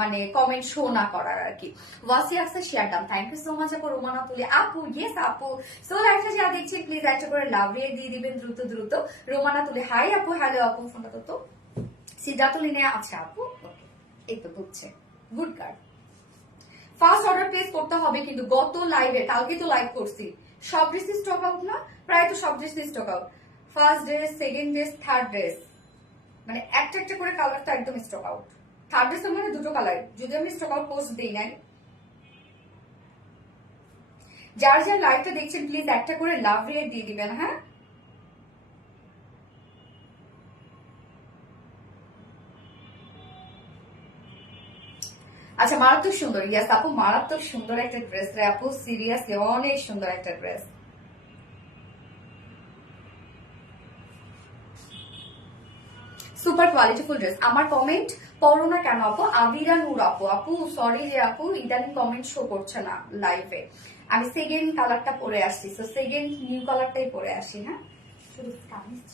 মানে কমেন্ট শো না করার আর কি। Wasia Afsa share done, thank you so much আপু। রোমানা তুলি আপু, ইয়েস আপু। সো লাইভটা যারা দেখছি প্লিজ একটা করে লাভ রিয়েক্ট দিয়ে দিবেন দ্রুত দ্রুত। রোমানা তুলি হাই আপু, হ্যালো আপু, ফোনটা তো সিদ্ধাতুলিনে আছে আপু, এই তো বুঝছে, good guard. First order place করতে হবে, কিন্তু গত লাইভে কালকে তো লাইভ করছি, সব ড্রেস স্টক আউট না, প্রায় তো সব dress stock out. First dress, second dress, third dress, মানে একটা একটা করে কালার তো একদম স্টক আউট। থার্ড ড্রেসের মানে দুটো কালার, যদি আমি স্টক আউট পোস্ট দিই নাই। যার যার লাইভটা দেখছেন প্লিজ একটা করে লাভ রেট দিয়ে দিবেন। হ্যাঁ, আচ্ছা মারাত্মক সুন্দর। ইয়াস আপু, মারাত্মক সুন্দর একটা ড্রেস রে আপু, সিরিয়াসলি অনেক সুন্দর একটা ড্রেস। সুপার কোয়ালিটিফুল ড্রেস। আমার কমেন্ট পড়ো না কেন আপু? আবিরা নূর আপু, আপু সরি যে আপু ইদানিং কমেন্ট শো করছে না লাইভে। আমি সেকেন্ড কালারটা পরে আসছি, তো সেকেন্ড নিউ কালারটাই পরে আসি। হ্যাঁ, শুধু কামিজ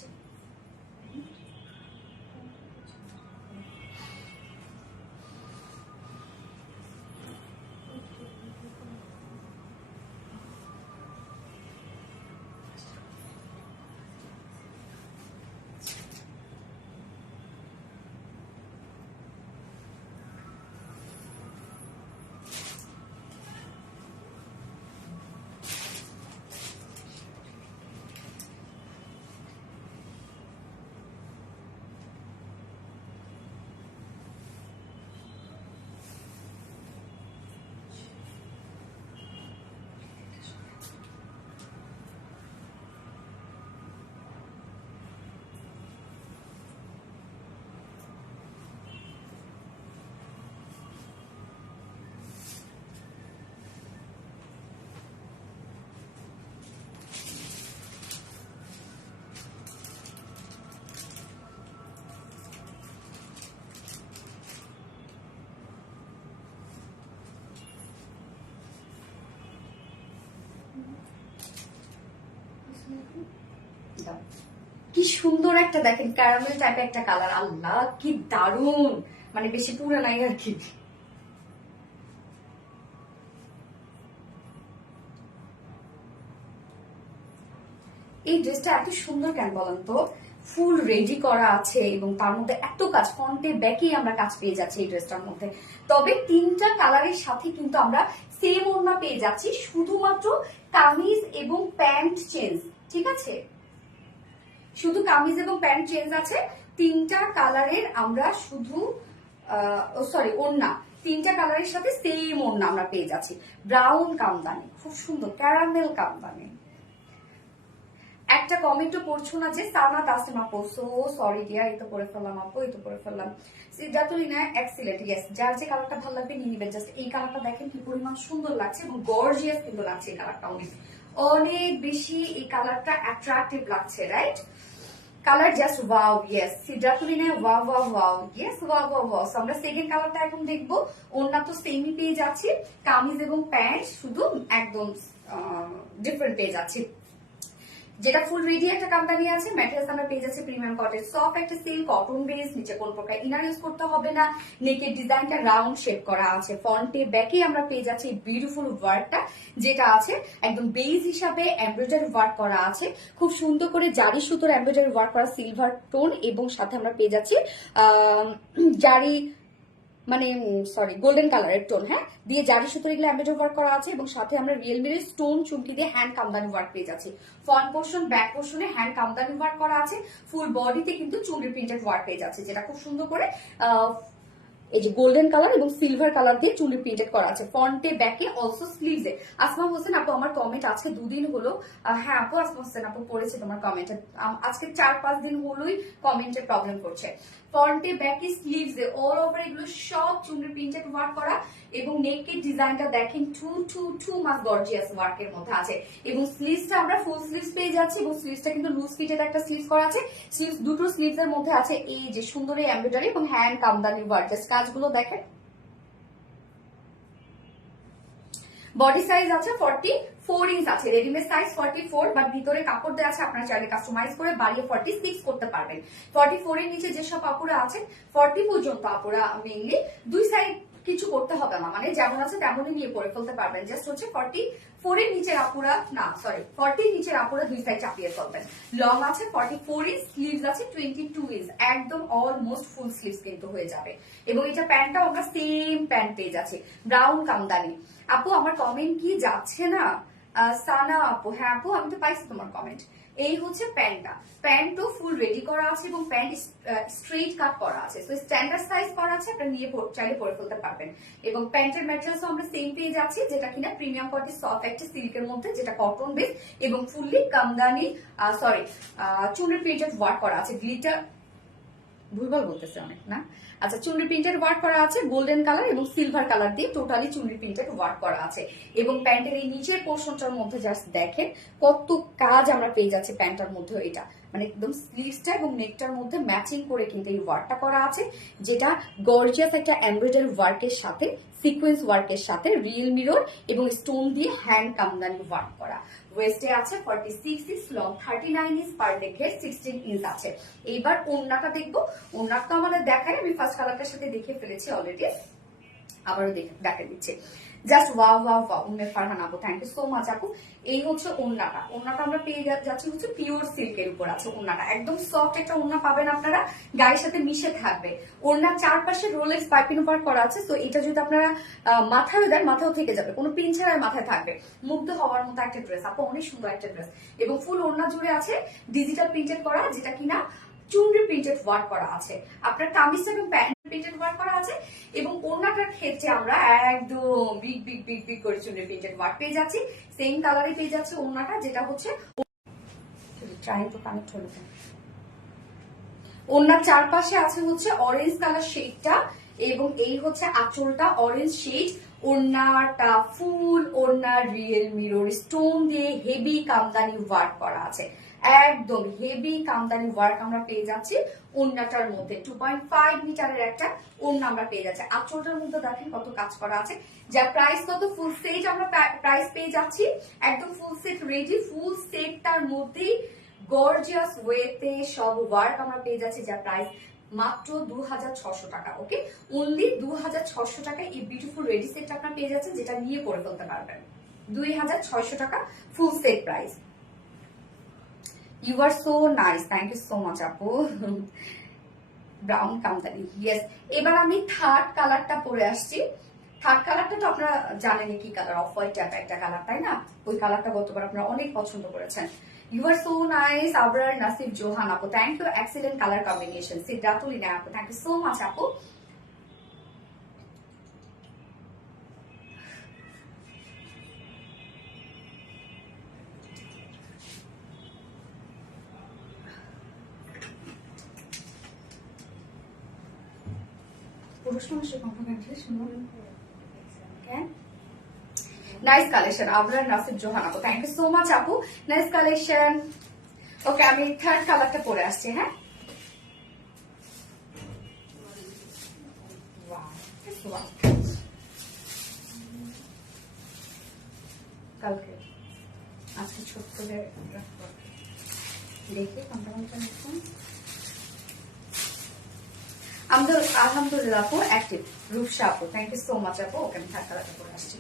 কি সুন্দর একটা দেখেন ক্যারামেল টাইপের একটা কালার, আল্লাহ কি দারুন, মানে বেশি পুরো নাই আর কি। এই ড্রেসটা এত সুন্দর কেন বলেন তো? ফুল রেডি করা আছে এবং তার মধ্যে এত কাজ, ফ্রন্টে ব্যাকে আমরা কাজ পেয়ে যাচ্ছি এই ড্রেসটার মধ্যে। তবে তিনটা কালারের সাথে কিন্তু আমরা সেম ওড়না পেয়ে যাচ্ছি, শুধুমাত্র কামিজ এবং প্যান্ট চেঞ্জ। ঠিক আছে, শুধু কামিজ এবং প্যান্ট চেঞ্জ আছে। তিনটা কালারের আমরা শুধু সরি ওড়না, তিনটা কালারের সাথে সেম ওড়না আমরা পেয়ে যাচ্ছি। ব্রাউন কামদানি, খুব সুন্দর ক্যারামেল কামদানি। একটা কমেন্টও পড়ছো না যে সানা তাসলিম আপু, সো সরি ডিয়ার, এই তো পড়ে ফেললাম আপু, এই তো পড়ে ফেললাম। সিদ্ধাতুলিনা এক্সিলেন্ট, ইয়েস, যার যে কালারটা ভালো লাগবে নিয়ে নিবেন। জাস্ট এই কালারটা দেখেন কি পরিমাণ সুন্দর লাগছে এবং গর্জিয়াস কিন্তু লাগছে এই কালারটা, অনেক অনেক বেশি এই কালারটা অ্যাট্রাকটিভ লাগছে, right? Colour just wow, yes Siddhatulina, wow wow wow, yes wow wow wow. আমরা সেকেন্ড কালারটা এখন দেখবো। ওড়না তো সেমই পেয়ে যাচ্ছি, কামিজ এবং প্যান্ট শুধু একদম ডিফারেন্ট পেয়ে যাচ্ছি। যেটা ফুল রেডি একটা কামদানি আছে, ম্যাটেরিয়ালস আমরা পেয়ে যাচ্ছি প্রিমিয়াম কটন, সফট একটা সিল্ক কটন বেস, নিচে কোন প্রকার ইনার ইউজ করতে হবে না। নেকের ডিজাইনটা রাউন্ড শেপ করা আছে, ফ্রন্টে ব্যাকে আমরা পেয়ে যাচ্ছি বিউটিফুল ওয়ার্কটা, যেটা আছে একদম বেজ হিসাবে এমব্রয়ডারি ওয়ার্ক করা আছে, খুব সুন্দর করে জারি সুতোর এমব্রয়ডারি ওয়ার্ক করা সিলভার টোন, এবং সাথে আমরা পেয়ে যাচ্ছি জারি মানে সরি গোল্ডেন কালারের টোন, হ্যাঁ, দিয়ে জারি সুতোর এগুলো এমব্রয়ডারি ওয়ার্ক করা আছে, এবং সাথে আমরা রিয়েল মিরের স্টোন চুমকি দিয়ে হ্যান্ড কামদানি ওয়ার্ক পেয়ে যাচ্ছি। ফ্রন্ট পোর্শন ব্যাক পোর্শনে হ্যান্ড কামদানি ওয়ার্ক করা আছে, ফুল বডিতে কিন্তু চুনরি প্রিন্টেড ওয়ার্ক পেয়ে যাচ্ছে, যেটা খুব সুন্দর করে এই যে গোল্ডেন কালার এবং সিলভার কালার দিয়ে চুনরি প্রিন্টেড করা আছে, ফ্রন্টে ব্যাকে অলসো স্লিভসে। আসমা হোসেন আপু, আমার কমেন্ট আজকে দুদিন হলো, হ্যাঁ আপু আসমা হোসেন আপু পড়েছে তোমার কমেন্টে, আজকে 4-5 দিন হলোই কমেন্টের প্রবলেম করছে। ফ্রন্টে ব্যাকে স্লিভসে অল ওভার এগুলো সব চুনরি প্রিন্টেড ওয়ার্ক করা, এবং নেকের ডিজাইনটা দেখেন টু মাস গর্জিয়াস ওয়ার্কের মধ্যে আছে, এবং স্লিভসটা আমরা ফুল স্লিভস পেয়ে যাচ্ছি, এবং স্লিভসটা কিন্তু লুজ ফিটেড একটা স্লিভস করা আছে। স্লিভস দুটো স্লিভস এর মধ্যে আছে এই যে সুন্দর এই এমব্রয়ডারি এবং হ্যান্ড কামদানি ওয়ার্ক, জাস্ট কাজগুলো দেখেন। বডি সাইজ আছে 44 ইঞ্চ আছে, রেডিমেড সাইজ 44, বাট ভিতরে কাপড় দেওয়া আছে, আপনারা চাইলে কাস্টমাইজ করে বাড়িয়ে 46 করতে পারবেন। 44 এর নিচে যেসব আপুরা আছেন 40 পর্যন্ত আপুরা মেইনলি দুই সাইড কিছু করতে হবে না, মানে যেমন আছে তেমনই নিয়ে পরে ফেলতে পারবেন। জাস্ট হচ্ছে 44 এর নিচের আপুরা, না সরি 40 এর নিচের আপুরা দুই সাইড চাপিয়ে ফেলবেন। লং আছে 44 ইঞ্চ, স্লিভস আছে 22 ইঞ্চ, একদম অলমোস্ট ফুল স্লিভস কিন্তু হয়ে যাবে। এবং এটা প্যান্টটাও আমরা সেম প্যান্ট পেয়ে যাচ্ছি, ব্রাউন কামদানি। আপু আমার কমেন্ট কি যাচ্ছে না? সানা আপু, হ্যাঁ আপু আমি তো পাইছি তোমার কমেন্ট। এই হচ্ছে প্যান্টটা, প্যান্টও ফুল রেডি করা আছে এবং প্যান্ট স্ট্রেট কাট করা আছে, তো স্ট্যান্ডার্ড সাইজ করা আছে, আপনারা নিয়ে চাইলে পরে ফেলতে পারবেন। এবং প্যান্টের ম্যাটেরিয়ালসও আমরা সেম পেয়ে যাচ্ছি, যেটা কিনা প্রিমিয়াম কোয়ালিটি সফট একটা সিল্কের মধ্যে, যেটা কটন বেস এবং fully kamdani sorry chunri printed work করা আছে, গ্লিটার ভুলভাল বলতেছে অনেক না। আচ্ছা, চুনরি প্রিন্টেড ওয়ার্ক করা আছে গোল্ডেন কালার এবং সিলভার কালার দিয়ে টোটালি চুনরি প্রিন্টেড ওয়ার্ক করা আছে। এবং প্যান্টের এই নিচের পোর্শনটার মধ্যে জাস্ট দেখেন কত কাজ আমরা পেয়ে যাচ্ছি প্যান্টটার মধ্যে। এটা মানে একদম স্লিভসটা এবং নেকটার মধ্যে ম্যাচিং করে কিন্তু এই ওয়ার্কটা করা আছে, যেটা গর্জিয়াস একটা এমব্রয়ডারি ওয়ার্কের সাথে সিকোয়েন্স ওয়ার্কের সাথে রিয়েল মিরর এবং স্টোন দিয়ে হ্যান্ড কামদানি ওয়ার্ক করা। ওয়েস্টে আছে 46 ইঞ্চ, লং 39 ইঞ্চ, পার লেগে 16 ইঞ্চ আছে। এইবার ওড়নাটা দেখবো, ওড়নাটা আমাদের দেখায়, আমি ফার্স্ট কালারটার সাথে দেখে ফেলেছি অলরেডি, আবারও দেখা দিচ্ছে। Just wow wow wow, Umme Farhan আপু থ্যাংক ইউ সো মাচ আপু। এই হচ্ছে ওড়নাটা, ওড়নাটা আমরা পেয়ে যাচ্ছি হচ্ছে পিওর সিল্কের উপর আছে ওড়নাটা, একদম সফট একটা ওড়না পাবেন আপনারা, গায়ের সাথে মিশে থাকবে। ওড়নার চারপাশে রোলেক্স পাইপিং ওয়ার্ক করা আছে, তো এটা যদি আপনারা মাথায় দেন মাথাও থেকে যাবে, কোনো পিন ছাড়াই মাথায় থাকবে, মুগ্ধ হওয়ার মতো একটা ড্রেস আপু, অনেক সুন্দর একটা ড্রেস। এবং ফুল ওড়না জুড়ে আছে ডিজিটাল প্রিন্টেড করা, যেটা কিনা চুনরি প্রিন্টেড ওয়ার্ক করা আছে, আপনার কামিজ এবং প্যান্ট প্রিন্টেড ওয়ার্ক করা আছে। এবং ওড়নাটার ক্ষেত্রে আমরা একদম বিগ বিগ বিগ বিগ করে চুনরি প্রিন্টেড ওয়ার্ক পেয়ে যাচ্ছি, সেম কালারে পেয়ে যাচ্ছে ওড়নাটা, যেটা হচ্ছে ট্রাইং টু কানেক্ট হলো। ওড়নার চারপাশে আছে হচ্ছে অরেঞ্জ কালার শেডটা, এবং এই হচ্ছে আঁচলটা অরেঞ্জ শেড। ওড়নাটা ফুল ওড়নার রিয়েল মিরর স্টোন দিয়ে হেভি কামদানি ওয়ার্ক করা আছে, একদম হেভি কামদানি ওয়ার্ক আমরা পেয়ে যাচ্ছি ওড়নাটার মধ্যে। 2.5 মিটারের একটা ওড়না আমরা পেয়ে যাচ্ছি, আঁচলটার মধ্যে দেখেন কত কাজ করা আছে। যার প্রাইস কত, ফুল সেট আমরা প্রাইস পেয়ে যাচ্ছি একদম ফুল সেট রেডি, ফুল সেটটার মধ্যেই গর্জিয়াস ওয়েতে সব ওয়ার্ক আমরা পেয়ে যাচ্ছি, যার প্রাইস মাত্র 2600 টাকা। ওকে, অনলি 2600 টাকায় এই বিউটিফুল রেডি সেটটা আপনারা পেয়ে যাচ্ছেন, যেটা নিয়ে পরে ফেলতে পারবেন। 2600 টাকা full set price. You are so nice, thank you so much আপু। Brown kamdani, yes. এবার আমি থার্ড কালারটা পরে আসছি। থার্ড কালারটা তো আপনারা জানেন কি কালার, অফ হোয়াইট টাইপ একটা কালার, তাই না? ওই কালারটা গতবার আপনারা অনেক পছন্দ করেছেন। You are so nice Abrar Nasib Johan আপু, thank you, excellent colour combination. Siddhatulina আপু, থ্যাংক ইউ সো মাচ আপু। পুরুষ মানুষের কমপ্লিমেন্টারি সুন্দর, নাইস কালেকশন আবরার নাসিব জোহান আপু, থ্যাংক ইউ সো মাচ আপু, নাইস কালেকশন। ওকে, আমি থার্ড কালারটা পরে আসছি। হ্যাঁ, কালকে আজকে ছোট করে দেখি আলহামদুলিল্লাহ আপু, অ্যাক্টিভ রূপসা আপু, থ্যাংক ইউ সো মাচ আপু। ওকে, আমি থার্ড কালারটা পরে আসছি।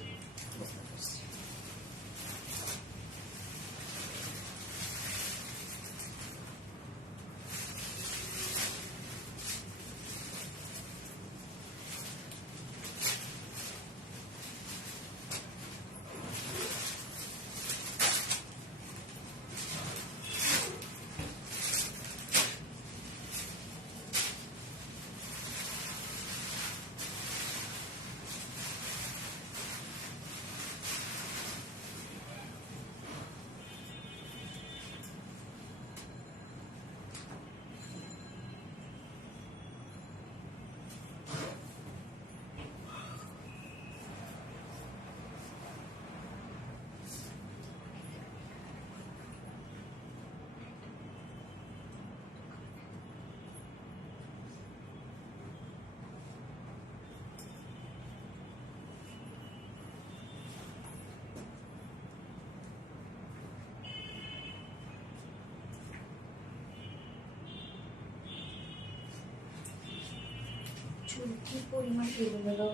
চুল কি পরিমাণ এলোমেলো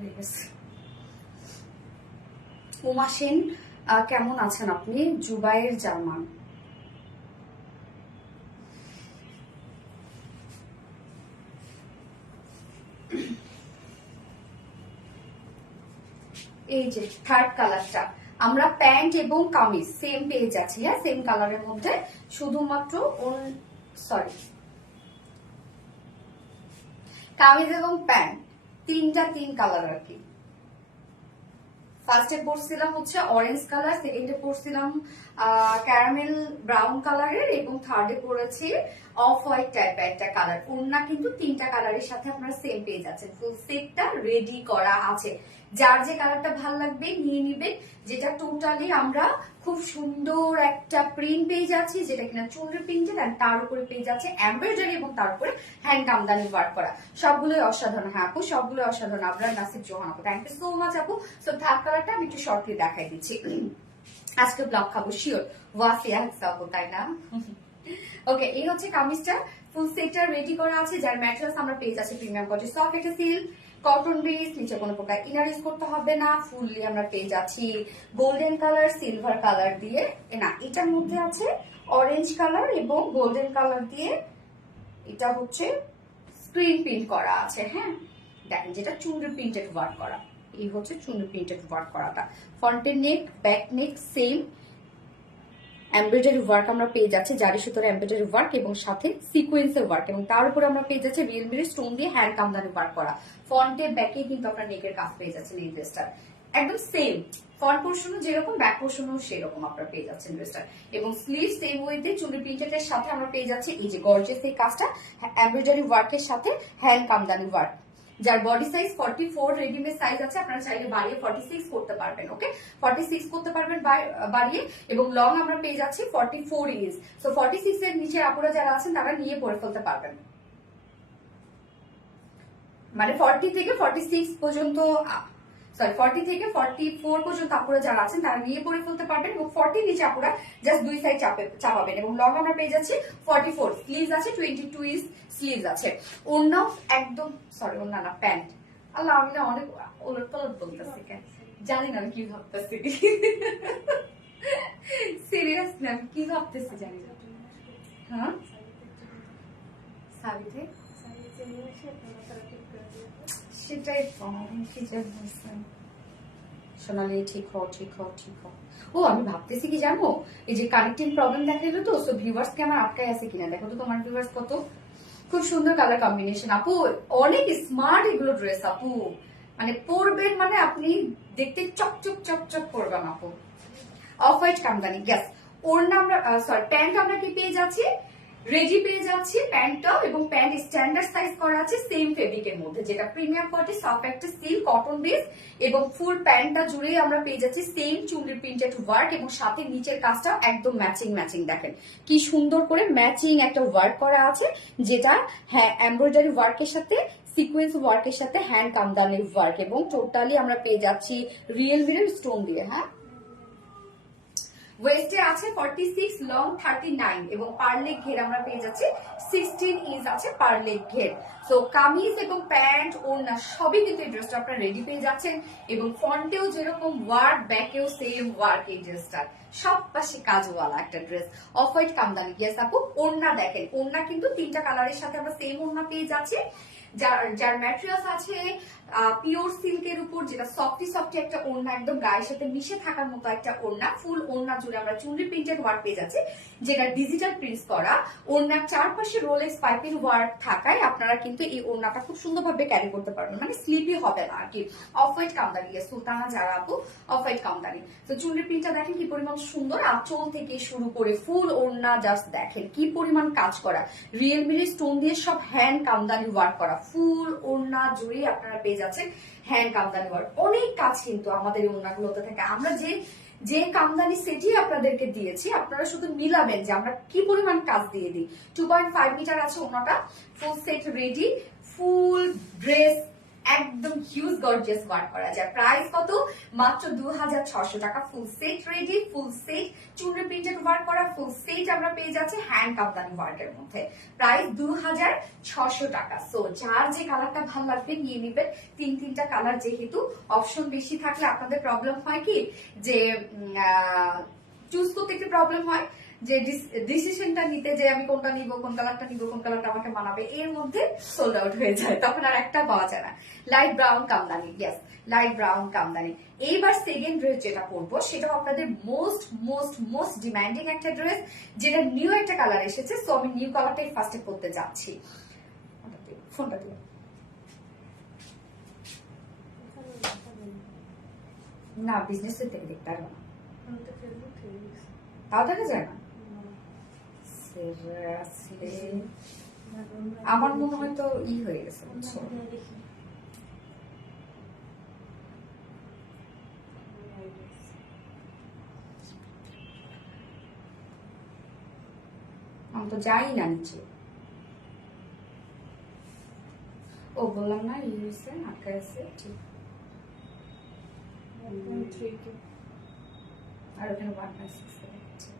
হয়ে গেছে। উমা সেন কেমন আছেন আপনি? জুবাইর জামান, এই যে থার্ড কালারটা আমরা প্যান্ট এবং কামিজ সেম পেয়ে যাচ্ছি। হ্যাঁ, সেম কালারের মধ্যে, শুধুমাত্র সরি কামিজ এবং প্যান্ট তিন কালার আর কি। ফার্স্টে পড়ছিলাম হচ্ছে অরেঞ্জ কালার, সেকেন্ডে পড়ছিলাম ক্যারামেল ব্রাউন কালারের, এবং থার্ডে পড়েছি অফ হোয়াইট টাইপের একটা কালার। ওড়না কিন্তু তিনটা কালারের সাথে আপনারা সেম পেয়ে যাচ্ছেন। ফুল সেটটা রেডি করা আছে, যার যে কালারটা ভালো লাগবে নিয়ে নিবেন। যেটা টোটালি আমরা খুব সুন্দর একটা প্রিন্ট পেয়ে যাচ্ছি, যেটা কিনা চুনরি প্রিন্টেড, আর তার উপরে পেয়ে যাচ্ছে এমব্রয়ডারি, এবং তার উপরে হ্যান্ড কামদানি ওয়ার্ক করা। সবগুলোই অসাধারণ। হ্যাঁ আপু, সবগুলো অসাধারণ। আপনার নাসিব জোহান আপু, থ্যাংক ইউ সো মাচ আপু। সো থার্ড কালারটা আমি একটু শর্টলি দেখাই দিচ্ছি। আজকে ব্লগ খাবো শিওর, ওয়াসিয়া আপু, তাই না? ওকে, এই হচ্ছে কামিজটা। ফুল সেটটা রেডি করা আছে, যার ম্যাটেরিয়ালস আমরা পেয়ে যাচ্ছি প্রিমিয়াম কোয়ালিটি সফট একটা সিল্ক কটন বেস, নিচে কোনো প্রকার ইনার ইউজ করতে হবে না। ফুললি আমরা পেয়ে যাচ্ছি গোল্ডেন কালার সিলভার কালার দিয়ে, না এটার মধ্যে আছে অরেঞ্জ কালার এবং গোল্ডেন কালার দিয়ে, এটা হচ্ছে স্ক্রিন প্রিন্ট করা আছে। হ্যাঁ দেখেন, যেটা চুনরি প্রিন্টেড ওয়ার্ক করা, এই হচ্ছে চুনরি প্রিন্টেড ওয়ার্ক করাটা। ফ্রন্টের neck, back neck same embroidery work আমরা পেয়ে যাচ্ছি, জারি সুতোর এমব্রয়ডারি ওয়ার্ক এবং সাথে সিকোয়েন্সের ওয়ার্ক, এবং তার উপরে আমরা পেয়ে যাচ্ছি রিয়েল মিরি স্টোন দিয়ে হ্যান্ড কামদানি ওয়ার্ক করা। ফ্রন্টে ব্যাকে কিন্তু আপনার নেকের কাজ পেয়ে যাচ্ছেন এই ড্রেসটার, একদম সেম। ফ্রন্ট পোর্শনও যেরকম, ব্যাক পোর্শনও সেরকম আপনারা পেয়ে যাচ্ছেন ড্রেসটার। এবং স্লিভ সেম ওয়েতে চুনরি প্রিন্টেডের সাথে আমরা পেয়ে যাচ্ছি এই যে গর্জিয়াস এই কাজটা এমব্রয়ডারি ওয়ার্কের সাথে হ্যান্ড কামদানি ওয়ার্ক। যার বডি সাইজ 44 রেডিমেড সাইজ আছে, আপনারা চাইলে বাড়িয়ে 46 করতে পারবেন। ওকে, 46 করতে পারবেন বাড়িয়ে, এবং লং আমরা পেয়ে যাচ্ছি 44 ইঞ্চ। সো 46 এর নিচে আপুরা যারা আছেন তারা নিয়ে পরে ফেলতে পারবেন, মানে 40 থেকে 46 পর্যন্ত, সরি 40 থেকে 44 পর্যন্ত আপুরা যারা আছেন তারা নিয়ে পরে ফেলতে পারবেন, এবং 40 নিচে আপুরা জাস্ট দুই সাইড চাপাবেন। এবং লং আমরা পেয়ে যাচ্ছি 44, স্লিভস আছে 22 ইঞ্চ স্লিভস আছে। ওড়নাও একদম, সরি ওড়না না, প্যান্ট। আল্লাহ, আমি না অনেক ওলট পালট বলতেছি, কেন জানি না আমি কি ভাবতেছি, সিরিয়াস না আমি কি ভাবতেছি জানি না। হ্যাঁ সাবিতে সেটাই কি যে বলছেন, সোনালি ঠিক হও ঠিক হও ঠিক হও। ও আমি ভাবতেছি কি জানো, এই যে কানেক্টিং প্রবলেম দেখা গেল তো, সো ভিউয়ার্স কে আমার আটকায় আছে কিনা দেখো তো, তোমার ভিউয়ার্স কত খুব সুন্দর কালার কম্বিনেশন আপু, অনেক স্মার্ট এগুলো ড্রেস আপু, মানে পরবেন মানে আপনি দেখতে চকচক চকচক করবেন আপু। অফ হোয়াইট কামদানি, গ্যাস ওড়না আমরা, সরি প্যান্ট আমরা কি পেয়ে যাচ্ছি, রেডি পেয়ে যাচ্ছি প্যান্টটাও, এবং প্যান্ট স্ট্যান্ডার্ড সাইজ করা আছে সেম ফেব্রিকের মধ্যে, যেটা প্রিমিয়াম কোয়ালিটি সফট একটা সিল্ক কটন বেস, এবং ফুল প্যান্টটা জুড়ে আমরা পেয়ে যাচ্ছি সেম চুনরি প্রিন্টেড ওয়ার্ক, এবং সাথে নিচের কাজটা একদম ম্যাচিং ম্যাচিং। দেখেন কি সুন্দর করে ম্যাচিং একটা ওয়ার্ক করা আছে, যেটা হ্যাঁ এমব্রয়ডারি ওয়ার্কের সাথে সিকোয়েন্স ওয়ার্কের সাথে হ্যান্ড কামদানি ওয়ার্ক, এবং টোটালি আমরা পেয়ে যাচ্ছি রিয়েল মিরর স্টোন দিয়ে। হ্যাঁ ওয়েস্টে আছে 46, লং 39, এবং পার লেগ ঘের আমরা পেয়ে যাচ্ছি 16 ইঞ্চ আছে পার লেগ ঘের। সো কামিজ এবং প্যান্ট ওড়না সবই কিন্তু এই ড্রেসটা আপনারা রেডি পেয়ে যাচ্ছেন, এবং ফ্রন্টেও যেরকম ওয়ার্ক, ব্যাকেও সেম ওয়ার্ক এই ড্রেসটার, সব পাশে কাজওয়ালা একটা dress. Off white kamdani, yes আপু। ওড়না দেখেন, ওড়না কিন্তু তিনটা কালারের সাথে আমরা সেম ওড়না পেয়ে যাচ্ছি, যার ম্যাটেরিয়ালস আছে পিওর সিল্কের উপর, যেটা সফটি সফটি একটা ওড়না, একদম গায়ের সাথে মিশে থাকার মতো একটা ওড়না। ফুল ওড়না জুড়ে আমরা চুনরি প্রিন্টেড ওয়ার্ক পেয়ে যাচ্ছি, যেটা ডিজিটাল প্রিন্টস করা। ওড়নার চারপাশে রোলেক্স পাইপিং ওয়ার্ক থাকায় আপনারা কিন্তু এই ওড়নাটা খুব সুন্দরভাবে ক্যারি করতে পারবেন, মানে স্লিপি হবে না আর কি। অফ হোয়াইট কামদানি, সুলতানা যারা আপু অফ হোয়াইট কামদানি। তো চুনরি প্রিন্টটা দেখেন কি পরিমাণ সুন্দর, আঁচল থেকে শুরু করে ফুল ওড়না জাস্ট দেখেন কি পরিমাণ কাজ করা, রিয়েল মিলি স্টোন দিয়ে সব হ্যান্ড কামদানি ওয়ার্ক করা, ফুল ওড়না জুড়ে আপনারা পেয়ে যাচ্ছেন হ্যান্ড কামদানি ওয়ার্ক। অনেক কাজ কিন্তু আমাদের এই ওড়নাগুলোতে থাকে, আমরা যে কামদানি সেটি আপনাদেরকে দিয়েছি, আপনারা শুধু মিলাবেন যে আমরা কি পরিমাণ কাজ দিয়ে দিই। 2.5 মিটার আছে ওড়নাটা, full set ready, full dress একদম হিউজ গর্জিয়াস ওয়ার্ক করা যায়। প্রাইস কত? মাত্র 2600 টাকা। Full set ready, full set chunri printed work করা ফুল সেট আমরা পেয়ে যাচ্ছি হ্যান্ড কাপ্তানি ওয়ার্কের মধ্যে। প্রাইস 2600 টাকা। সো যার যে কালারটা ভালো লাগবে নিয়ে নেবেন। তিনটা কালার, যেহেতু অপশন বেশি থাকলে আপনাদের প্রবলেম হয় কি যে চুজ করতে একটু প্রবলেম হয়, যে ডিসিশনটা নিতে যে আমি কোনটা নিব, কোন কালারটা নিব, কোন কালারটা আমাকে মানাবে, এর মধ্যে সোল্ড আউট হয়ে যায়, তখন আর একটা পাওয়া যায় না। Light brown kamdani, yes light brown kamdani. এইবার সেকেন্ড ড্রেস যেটা পরবো সেটাও আপনাদের মোস্ট মোস্ট মোস্ট ডিমান্ডিং একটা ড্রেস, যেটা নিউ একটা কালার এসেছে। সো আমি নিউ কালারটাই ফার্স্টে করতে যাচ্ছি। ফোনটা দিও না, বিজনেস থেকে দেখতে পারবো না, তাও দেখা যায় না। আমার মনে হয় তো হয়ে গেছে, আমি তো যাই না নিচে। ও বললাম না ইউএসএ আটকা আছে, ঠিক। আর ওখানে 1.6 দেখাচ্ছে।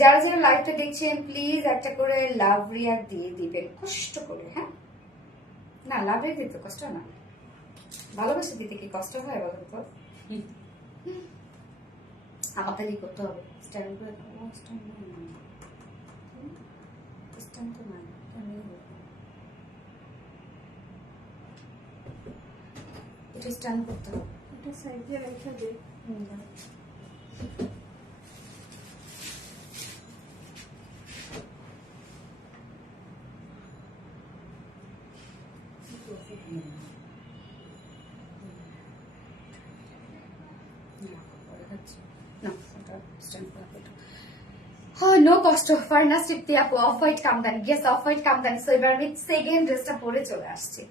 যারা যারা লাইভটা দেখছেন প্লিজ একটা করে লাভ রিয়াক্ট দিয়ে দিবেন কষ্ট করে, হ্যাঁ? না, লাভ রিয়াক্ট দিতে কষ্ট না, ভালোবাসা দিতে কি কষ্ট হয় বলো তো? আমার তাহলে করতে হবে স্ট্যান্ড করে দাও। স্ট্যান্ড তো নাই, এটা স্ট্যান্ড করতে হবে। এটা সাইডে রেখে দে। নো কষ্ট। ফারনাস তৃপ্তি আপু off white kamdani, yes off white kamdani. So এবার আমি সেকেন্ড ড্রেসটা পরে চলে আসছি।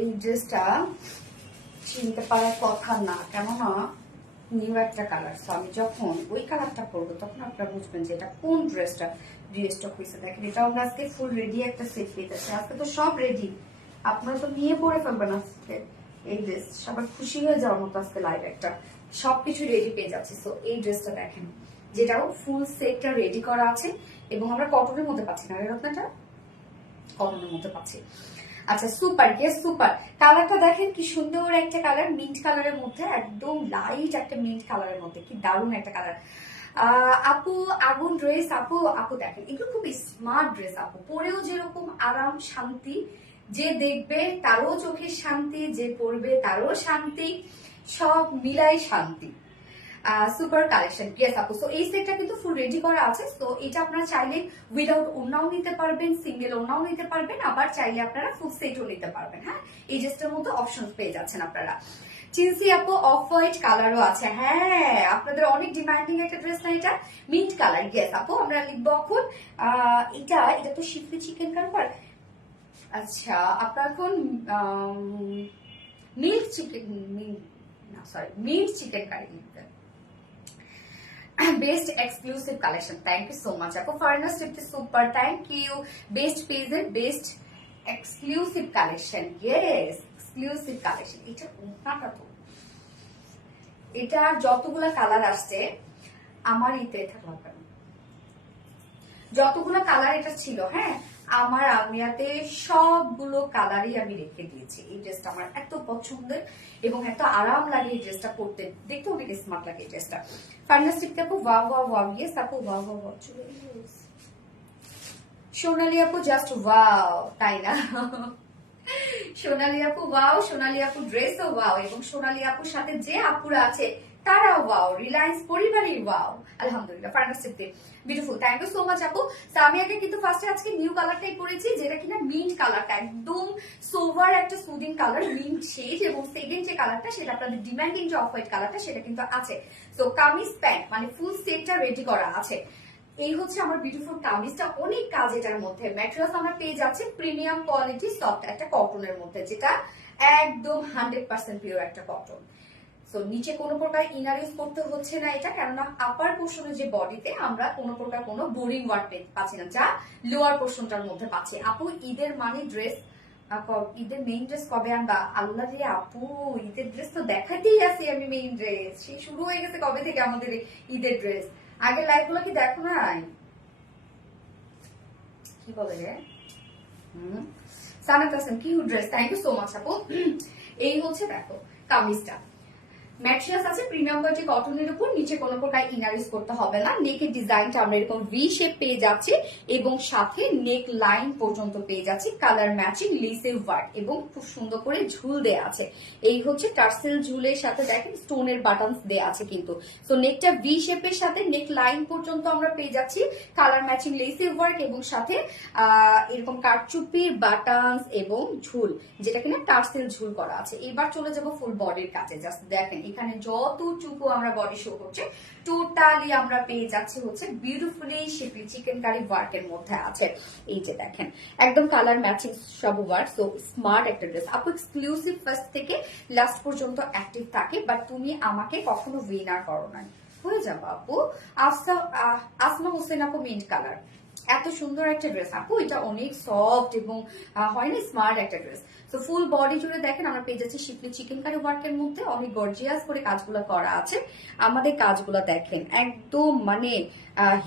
এই ড্রেসটা চিনতে পারার কথা না, কেননা নিউ একটা কালার। আমি যখন ওই কালারটা পরবো তখন আপনারা বুঝবেন যে এটা কোন ড্রেসটা রিস্টক হয়েছে। দেখেন এটা আমরা আজকে ফুল রেডি একটা সেট পেয়েছি, আজকে তো সব রেডি, আপনারা তো নিয়ে পরে ফেলবেন আজকে এই ড্রেস, সবাই খুশি হয়ে যাওয়ার মতো আজকে লাইভ একটা সবকিছু রেডি পেয়ে যাচ্ছে। সো এই ড্রেসটা দেখেন, যেটাও ফুল সেটটা রেডি করা আছে এবং আমরা কটনের মধ্যে পাচ্ছি না, রত্নাটা কটনের মধ্যে পাচ্ছি। আচ্ছা সুপার, ইয়েস সুপার। কালারটা দেখেন কি সুন্দর একটা কালার, মিন্ট কালারের মধ্যে, একদম লাইট একটা মিন্ট কালারের মধ্যে, কি দারুণ একটা কালার। আপু আগুন ড্রেস, আপু আপু দেখেন এগুলো খুব স্মার্ট ড্রেস আপু, পরেও যেরকম আরাম শান্তি, যে দেখবে তারও চোখের শান্তি, যে পরবে তারও শান্তি, সব মিলাই শান্তি। সুপার কালেকশন, ইয়েস আপু। সো এই সেটটা কিন্তু ফুল রেডি করা আছে। তো এটা আপনারা চাইলে উইদাউট ওড়নাও নিতে পারবেন, সিঙ্গেল ওড়নাও নিতে পারবেন, আবার চাইলে আপনারা ফুল সেটও নিতে পারবেন। হ্যাঁ, এই ড্রেসটার মধ্যে অপশন পেয়ে যাচ্ছেন আপনারা। চিনসি আপু অফ হোয়াইট কালারও আছে, হ্যাঁ আপনাদের অনেক ডিমান্ডিং একটা ড্রেস না এটা, মিন্ট কালার। ইয়েস আপু, আমরা লিখবো এখন এটা তো শিফলি চিকেন কারবার। আচ্ছা আপনার এখন মিল্ক চিকেন, না সরি মিন্ট চিকেন কারি লিখবেন। Best exclusive collection, thank you so much আপু। ফারনাস টিপটি সুপার, থ্যাংক ইউ। বেস্ট পেজের best exclusive collection, yes exclusive collection. এটা ওড়নাটা তো, এটা যতগুলা কালার আসছে আমার ইতে থাকা যতগুলো কালার এটা ছিল, হ্যাঁ আমার আলমিরাতে সবগুলো কালারই আমি রেখে দিয়েছি। এই ড্রেসটা আমার এত পছন্দের এবং এত আরাম লাগে এই ড্রেসটা পরতে, দেখতে অনেক স্মার্ট লাগে এই ড্রেসটা। ফান্টাস্টিক আপু ওয়াও ওয়াও ওয়াও, ইয়েস আপু ওয়াও ওয়াও ওয়াও, সোনালি আপু জাস্ট ওয়াও, তাই না? সোনালি আপু ওয়াও, সোনালি আপু ড্রেসও ওয়াও, এবং সোনালি আপুর সাথে যে আপুরা আছে তারা ওয়াও, রিলায়েন্স পরিবারই ওয়াও, আলহামদুলিল্লাহ fantastic, beautiful, thank you so much আপু। আমি আগে কিন্তু ফার্স্টে আজকে নিউ কালারটাই পরেছি, যেটা কিনা মিন্ট কালারটা, একদম সোভার একটা সুদিং কালার, মিন্ট শেড, এবং সেকেন্ড যে কালারটা সেটা আপনাদের ডিমান্ডিং যে অফ হোয়াইট কালারটা সেটা কিন্তু আছে। তো কামিজ প্যান্ট মানে ফুল সেটটা রেডি করা আছে। এই হচ্ছে আমার বিউটিফুল কামিজটা, অনেক কাজ এটার মধ্যে। ম্যাটেরিয়ালস আমরা পেয়ে যাচ্ছি প্রিমিয়াম কোয়ালিটি সফট একটা কটনের মধ্যে, যেটা একদম 100% পিওর একটা কটন। সো নিচে কোনো প্রকার ইনার ইউজ করতে হচ্ছে না এটা, কেননা আপার পোর্শনের যে বডিতে আমরা কোনো প্রকার কোনো বোরিং ওয়ার্ক পাচ্ছি না, যা লোয়ার পোর্শনটার মধ্যে পাচ্ছি। আপু ঈদের মানে ড্রেস, ঈদের মেইন ড্রেস কবে আনবা? আল্লাহ রে আপু, ঈদের ড্রেস তো দেখাতেই আছি আমি, মেইন ড্রেস সেই শুরু হয়ে গেছে কবে থেকে আমাদের ঈদের ড্রেস। আগের লাইফ গুলো কি দেখো নাই? কি বলে রে? Sanat Hasan cute dress, thank you so much আপু। এই হচ্ছে দেখো কামিজটা, ম্যাটেরিয়ালস আছে প্রিমিয়াম কোয়ালিটি কটনের উপর, নিচে কোনো প্রকার ইনার ইউজ করতে হবে না। নেকের ডিজাইনটা আমরা এরকম ভি শেপ পেয়ে যাচ্ছি, এবং সাথে নেক লাইন পর্যন্ত পেয়ে যাচ্ছি কালার ম্যাচিং লিসে ওয়ার্ক, এবং খুব সুন্দর করে ঝুল দেয়া আছে। এই হচ্ছে টার্সেল ঝুলের সাথে দেখেন স্টোনের বাটনস দেয়া আছে কিন্তু। সো নেকটা ভি শেপের সাথে নেক লাইন পর্যন্ত আমরা পেয়ে যাচ্ছি কালার ম্যাচিং লিসে ওয়ার্ক, এবং সাথে এরকম কারচুপির বাটনস এবং ঝুল, যেটা কিনা টার্সেল ঝুল করা আছে। এবার চলে যাব ফুল বডির কাছে, জাস্ট দেখেন এখানে যতটুকু আমরা বডি শো করছে টোটালি আমরা পেয়ে যাচ্ছি হচ্ছে বিউটিফুলি শিপলি চিকেন কারি ওয়ার্কের মধ্যে আছে। এই যে দেখেন একদম কালার ম্যাচিং সব ওয়ার্ক, সো স্মার্ট একটা ড্রেস। আপু এক্সক্লুসিভ ফার্স্ট থেকে লাস্ট পর্যন্ত অ্যাক্টিভ থাকে, বাট তুমি আমাকে কখনো উইনার করো না, হয়ে যাবো আপু। আসমা হোসেন আপু মিন্ট কালার, এত সুন্দর একটা ড্রেস আপু, এটা অনেক সফট এবং হয় না স্মার্ট একটা ড্রেস। তো ফুল বডি জুড়ে দেখেন আমরা পেয়ে যাচ্ছি শিপলি চিকেন কারি ওয়ার্কের মধ্যে, অনেক গর্জিয়াস করে কাজগুলো করা আছে। আমাদের কাজগুলো দেখেন একদম মানে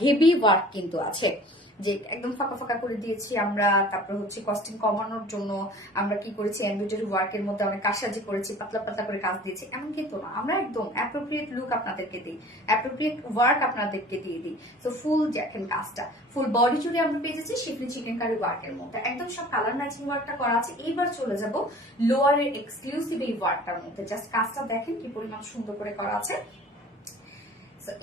হেভি ওয়ার্ক কিন্তু আছে, যে একদম ফাঁকা ফাঁকা করে দিয়েছি আমরা। তারপর হচ্ছে কস্টিং কমানোর জন্য আমরা কি করেছি, এমব্রয়ডারি ওয়ার্কের মধ্যে অনেক কাজসাজি করেছি, পাতলা পাতলা করে কাজ দিয়েছি, এমন কিন্তু না, আমরা একদম অ্যাপ্রোপ্রিয়েট লুক আপনাদেরকে দিই, অ্যাপ্রোপ্রিয়েট ওয়ার্ক আপনাদেরকে দিয়ে দিই। তো ফুল দেখেন কাজটা, ফুল বডি জুড়ে আমরা পেয়ে যাচ্ছি শিফলি চিকেন কারি ওয়ার্কের মধ্যে, একদম সব কালার ম্যাচিং ওয়ার্কটা করা আছে। এইবার চলে যাব লোয়ারের এক্সক্লুসিভ এই ওয়ার্কটার মধ্যে, জাস্ট কাজটা দেখেন কি পরিমাণ সুন্দর করে করা আছে।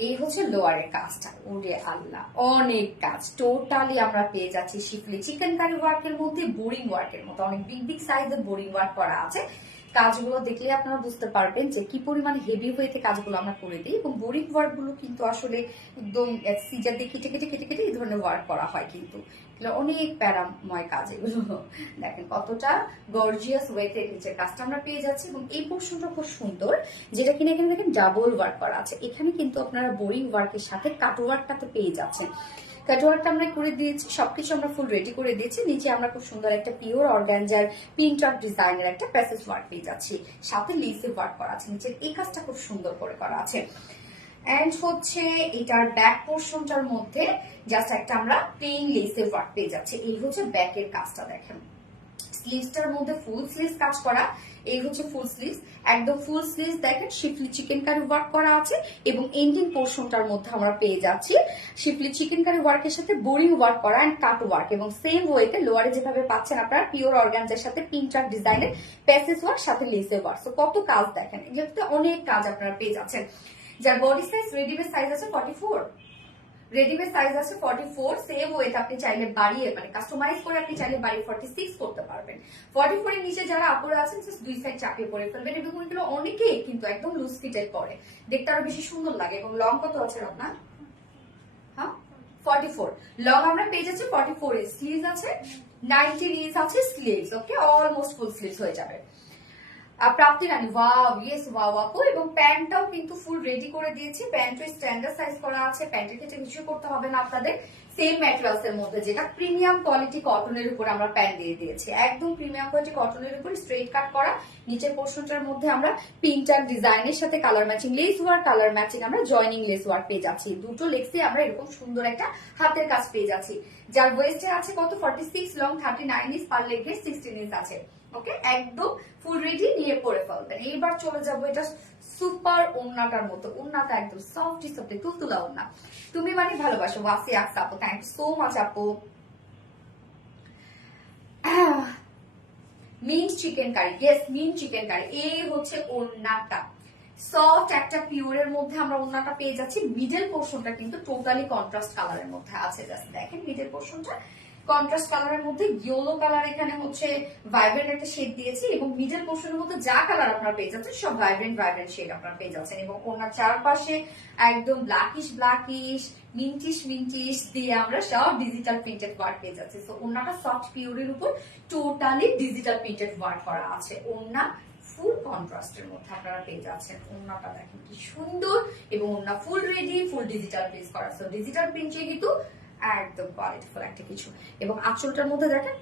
এই হচ্ছে লোয়ারের কাজটা, ওরে আল্লাহ অনেক কাজ, টোটালি আমরা পেয়ে যাচ্ছি শিফলি চিকেন কারি ওয়ার্কের মধ্যে, বোরিং ওয়ার্কের মধ্যে, অনেক বিগ বিগ সাইজের বোরিং ওয়ার্ক করা আছে। কাজগুলো দেখলে আপনারা বুঝতে পারবেন যে কি পরিমাণ হেভি ওয়েতে কাজগুলো আমরা করে দিই, এবং বোরিং ওয়ার্ক গুলো কিন্তু আসলে একদম সিজার দিয়ে কেটে কেটে কেটে কেটে এই ধরনের ওয়ার্ক করা হয়, কিন্তু অনেক প্যারাময় কাজ এগুলো। দেখেন কতটা গর্জিয়াস ওয়েতে নিচের কাজটা আমরা পেয়ে যাচ্ছি, এবং এই পোর্শনটা খুব সুন্দর, যেটা কিনা এখানে দেখেন ডাবল ওয়ার্ক করা আছে। এখানে কিন্তু আপনারা বোরিং ওয়ার্কের সাথে কাট ওয়ার্কটাতে পেয়ে যাচ্ছেন। কাটওয়ার্কটা আমরা করে দিয়েছি, সবকিছু আমরা ফুল রেডি করে দিয়েছি। নিচে আমরা খুব সুন্দর একটা পিওর অর্গানজার প্রিন্টার ডিজাইনের একটা প্যাসেজ ওয়ার্ক পেয়ে যাচ্ছি, সাথে লেসে ওয়ার্ক করা আছে। নিচের এই কাজটা খুব সুন্দর করে করা আছে। এন্ড হচ্ছে এটার ব্যাক পোর্শনটার মধ্যে জাস্ট একটা আমরা প্লেন লেসে ওয়ার্ক পেয়ে যাচ্ছি। এই হচ্ছে ব্যাকের কাজটা দেখেন, স্লিভসটার মধ্যে ফুল স্লিভস কাজ করা। এই হচ্ছে ফুল স্লিভস, একদম ফুল স্লিভস দেখেন শিফলি চিকেন কারি ওয়ার্ক করা আছে, এবং এন্ডিং পোর্শনটার মধ্যে আমরা পেয়ে যাচ্ছি শিফলি চিকেন কারি ওয়ার্কের সাথে বোরিং ওয়ার্ক করা এন্ড কাট ওয়ার্ক, এবং সেম ওয়েতে লোয়ারে যেভাবে পাচ্ছেন আপনারা পিওর অর্গানজার সাথে প্রিন্টার ডিজাইনের প্যাসেজ ওয়ার্ক সাথে লেসে ওয়ার্ক। তো কত কাজ দেখেন, এগুলোতে অনেক কাজ আপনারা পেয়ে যাচ্ছেন। যার বডি সাইজ রেডিমেড সাইজ আছে 44, রেডিমেড সাইজ আছে 44, সেম ওয়েট আপনি চাইলে বাড়িয়ে মানে কাস্টমাইজ করে আপনি চাইলে বাড়িয়ে 46 করতে পারবেন। 44 এর নিচে যারা আপুরা আছেন জাস্ট দুই সাইড চাপিয়ে পরে ফেলবেন, এবং এগুলো অনেকেই কিন্তু একদম লুজ ফিটেড পরে, দেখতে আরো বেশি সুন্দর লাগে। এবং লং কত আছে আপনার? হ্যাঁ 44 লং আমরা পেয়ে যাচ্ছি 44 এর, স্লিভস আছে 19 ইঞ্চ আছে স্লিভস, ওকে অলমোস্ট ফুল স্লিভস হয়ে যাবে। প্রাপ্তি রানী ওয়াও, ইয়েস ওয়াও আপু। এবং প্যান্টটাও কিন্তু ফুল রেডি করে দিয়েছি, প্যান্টের স্ট্যান্ডার্ড সাইজ করা আছে, প্যান্টের ক্ষেত্রে কিছু করতে হবে না আপনাদের। সেম ম্যাটেরিয়ালস এর মধ্যে, যেটা প্রিমিয়াম কোয়ালিটি কটনের উপর আমরা প্যান্ট দিয়ে দিয়েছি, একদম প্রিমিয়াম কোয়ালিটি কটনের উপর স্ট্রেট কাট করা। নিচের পোর্শনটার মধ্যে আমরা পিঙ্কটার ডিজাইনের সাথে colour matching less work, colour matching আমরা জয়নিং লেস ওয়ার্ক পেয়ে যাচ্ছি। দুটো লেগসে আমরা এরকম সুন্দর একটা হাতের কাজ পেয়ে যাচ্ছি, যার ওয়েস্টে আছে কত 46, লং 39 ইঞ্চ, পার লেগে 16 ইঞ্চ আছে। ওকে, একদম ফুল রেডি, নিয়ে পরে ফেলবেন। এইবার চলে যাবো এটা সুপার ওন্নাটার মতো, ওন্নাটা একদম সফটি সফটি তুলতুলা ওন্না। তুমি মানে ভালোবাসো ওয়াসি আক্স আপু, থ্যাংক সো মাচ আপু। Mint chikankari, yes mint chikankari. এই হচ্ছে ওন্নাটা, সফট একটা পিওরের মধ্যে আমরা ওন্নাটা পেয়ে যাচ্ছি। মিডল পোর্শনটা কিন্তু টোটালি কন্ট্রাস্ট কালারের মধ্যে আছে, জাস্ট দেখেন মিডল পোর্শনটা কন্ট্রাস্ট কালারের মধ্যে ইয়েলো কালার, এখানে হচ্ছে ভাইব্রেন্ট একটা শেড দিয়েছি, এবং মিডল পোর্শনের মধ্যে যা কালার আপনারা পেয়ে যাচ্ছেন সব ভাইব্রেন্ট ভাইব্রেন্ট শেড আপনারা পেয়ে যাচ্ছেন। এবং ওনার চারপাশে একদম ব্ল্যাকিশ ব্ল্যাকিশ মিন্টিশ মিন্টিশ দিয়ে আমরা সব ডিজিটাল প্রিন্টেড ওয়ার্ক পেয়ে যাচ্ছি। তো ওনাটা সফট পিওরের উপর টোটালি ডিজিটাল প্রিন্টেড ওয়ার্ক করা আছে। ওনা ফুল কন্ট্রাস্টের মধ্যে আপনারা পেয়ে যাচ্ছেন। ওনাটা দেখেন কি সুন্দর, এবং ওনা full ready, full digital print করা। সো ডিজিটাল প্রিন্টে কিন্তু একদম কোয়ালিটিফুল একটা কিছু। এবং আঁচলটার মধ্যে দেখেন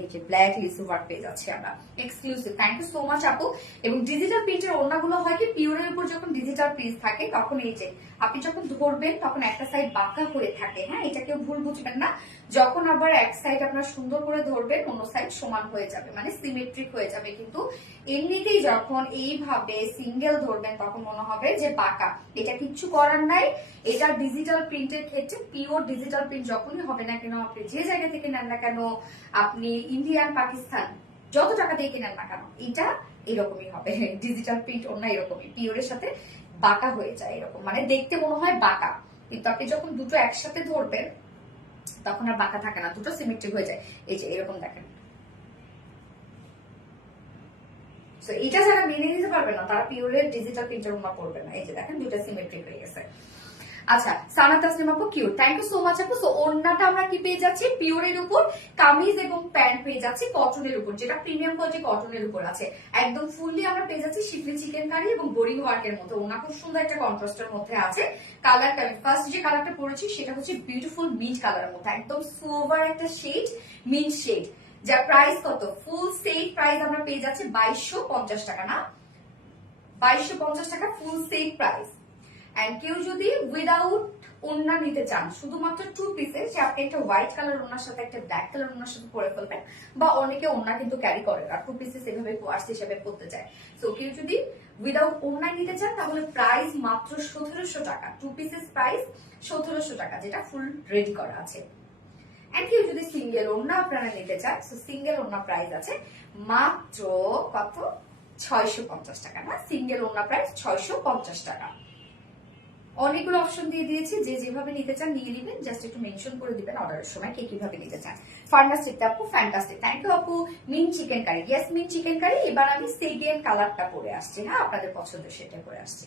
এই যে ব্ল্যাক লিসু ওয়ার্ক পেয়ে যাচ্ছে আমরা, exclusive. Thank you so much আপু। এবং ডিজিটাল প্রিন্টের ওড়নাগুলো হয় কি পিওরের উপর যখন ডিজিটাল প্রিন্ট থাকে তখন এই যে আপনি যখন ধরবেন তখন একটা সাইড বাঁকা করে থাকে, হ্যাঁ এটা কেউ ভুল বুঝবেন না। যখন আবার এক সাইড আপনার সুন্দর করে ধরবেন অন্য সাইড সমান হয়ে যাবে, মানে সিমেট্রিক হয়ে যাবে। কিন্তু এমনিতেই যখন এইভাবে সিঙ্গেল ধরবেন তখন মনে হবে যে বাঁকা, এটা কিচ্ছু করার নাই। এটা ডিজিটাল প্রিন্টের ক্ষেত্রে পিওর ডিজিটাল প্রিন্ট যখনই হবে না কেন, আপনি যে জায়গা থেকে নেন না কেন, আপনি ইন্ডিয়ান পাকিস্তান যত টাকা দিয়ে কিনেন না কেন, এটা এরকমই হবে। ডিজিটাল প্রিন্ট অন্য এরকমই পিওরের সাথে বাঁকা হয়ে যায়, এরকম মানে দেখতে মনে হয় বাঁকা, কিন্তু আপনি যখন দুটো একসাথে ধরবেন তখন আর বাঁকা থাকে না, দুটো সিমেট্রিক হয়ে যায়। এই যে এরকম দেখেন। তো এটা যারা মেনে নিতে পারবে না তারা পিওরের ডিজিটাল প্রিন্টার ওনা করবে না। এই যে দেখেন দুটো সিমেট্রিক হয়ে গেছে। আচ্ছা, সানা তাসলিম আপু cute, thank you so much আপু। সো ওন্নাটা আমরা কি পেয়ে যাচ্ছি পিওরের উপর, কামিজ এবং প্যান্ট পেয়ে যাচ্ছি কটনের উপর, যেটা প্রিমিয়াম কোয়ালিটি কটনের উপর আছে। একদম ফুললি আমরা পেয়ে যাচ্ছি শিফলি চিকেন কারি এবং বোরিং ওয়ার্কের মতো। ওনা খুব সুন্দর একটা কন্ট্রাস্টের মধ্যে আছে। কালার ফার্স্ট যে কালারটা পরেছি সেটা হচ্ছে বিউটিফুল মিন্ট কালারের মধ্যে, একদম সোভার একটা শেড, মিন্ট শেড। যার প্রাইস কত, ফুল সেট প্রাইস আমরা পেয়ে যাচ্ছি 2250 টাকা, না 2250 টাকা ফুল সেট প্রাইস। এন্ড কেউ যদি উইদাউট ওড়না নিতে চান, শুধুমাত্র 2 পিসের, যে আপনি একটা হোয়াইট কালার ওড়নার সাথে একটা ব্ল্যাক কালার ওড়নার সাথে পরে ফেলবেন, বা অনেকে ওড়না কিন্তু ক্যারি করে আর 2 পিসেস এভাবে কোয়ার্স হিসেবে পড়তে চায়। সো কেউ যদি উইদাউট ওড়না নিতে চান তাহলে প্রাইস মাত্র 1700 টাকা, 2 পিসেস প্রাইস 1700 টাকা, যেটা ফুল রেডি করা আছে। এন্ড কেউ যদি সিঙ্গেল ওড়না আপনারা নিতে চান, সো সিঙ্গেল ওড়না প্রাইস আছে মাত্র কত 650 টাকা, না সিঙ্গেল ওড়না প্রাইস 650 টাকা। অনেকগুলো অপশন দিয়ে দিয়েছি, যে যেভাবে নিতে চান নিয়ে নিবেন, জাস্ট একটু মেনশন করে দিবেন অর্ডারের সময় কে কিভাবে নিতে চান। ফান্টাস্টিক আপু, ফ্যান্টাস্টিক, থ্যাংক ইউ আপু। মিন চিকেন কারি, ইয়েস মিন চিকেন কারি। এবার আমি সেডিয়ান কালারটা পরে আসছি, হ্যাঁ আপনাদের পছন্দের সেটা করে আসছি।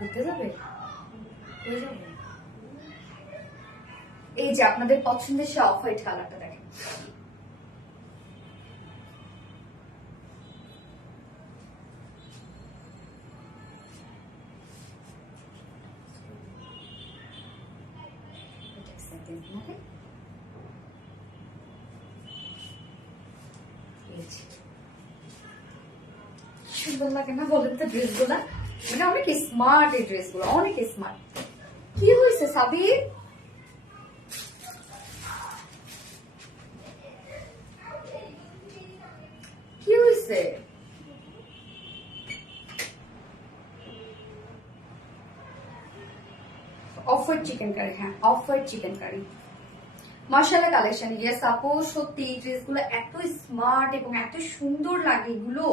ঘুরতে যাবে, এই যে আপনাদের পছন্দের সে অফ হোয়াইট কালারটা দেখেন, সুন্দর লাগে না বলেন তো ড্রেস গুলা? মানে অনেক স্মার্ট এই ড্রেস গুলো, অনেক স্মার্ট। কি হয়েছে সাবির? কি হয়েছে? অফ হোয়াইট চিকেন কারি, হ্যাঁ অফ হোয়াইট চিকেন কারি মাশাআল্লাহ কালেকশন। ইয়েস আপু, সত্যি এই ড্রেসগুলো এত স্মার্ট এবং এত সুন্দর লাগে, এগুলো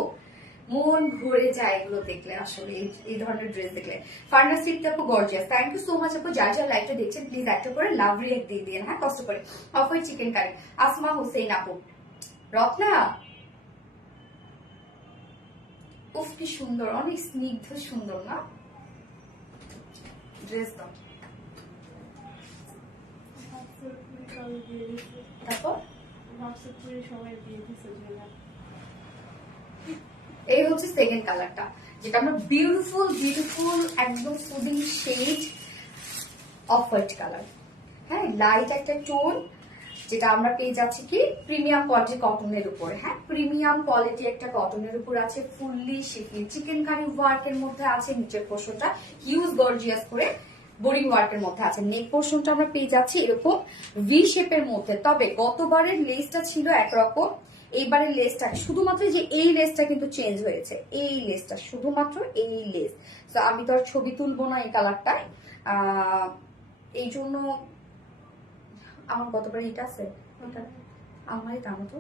মন ভরে যায় এগুলো দেখলে। আসলে এই ধরনের ড্রেস দেখলে ফার্নাসিক আপু gorgeous, thank you so much আপু। যার যার লাইভটা দেখছেন প্লিজ একটা করে লাভ রিয়েক্ট দিয়ে দিন, হ্যাঁ কষ্ট করে। Off white chikankari Asma Hossain আপু। রত্না, উফ কি সুন্দর, অনেক স্নিগ্ধ সুন্দর না ড্রেস দাও। তারপর এই হচ্ছে সেকেন্ড কালারটা, যেটা আমরা বিউটিফুল বিউটিফুল একদম soothing shade of white colour. হ্যাঁ লাইট একটা টোন, যেটা আমরা পেয়ে যাচ্ছি কি প্রিমিয়াম কোয়ালিটি কটনের উপরে। হ্যাঁ প্রিমিয়াম কোয়ালিটি একটা কটনের উপর আছে, ফুললি শিফলি চিকেন কারি ওয়ার্কের মধ্যে আছে। নিচের পোর্শনটা হিউজ গর্জিয়াস করে বোরিং ওয়ার্কের মধ্যে আছে। নেক পোর্শনটা আমরা পেয়ে যাচ্ছি এরকম ভি শেপের মধ্যে। তবে গতবারের লেসটা ছিল একরকম, এইবারের লেসটা শুধুমাত্র যে এই লেসটা কিন্তু চেঞ্জ হয়েছে। এই লেসটা শুধুমাত্র এই লেস, তো আমি তো আর ছবি তুলবো না এই কালারটায়, এই জন্য আমার গতবার এটা আছে ওটা আমারই দাম তো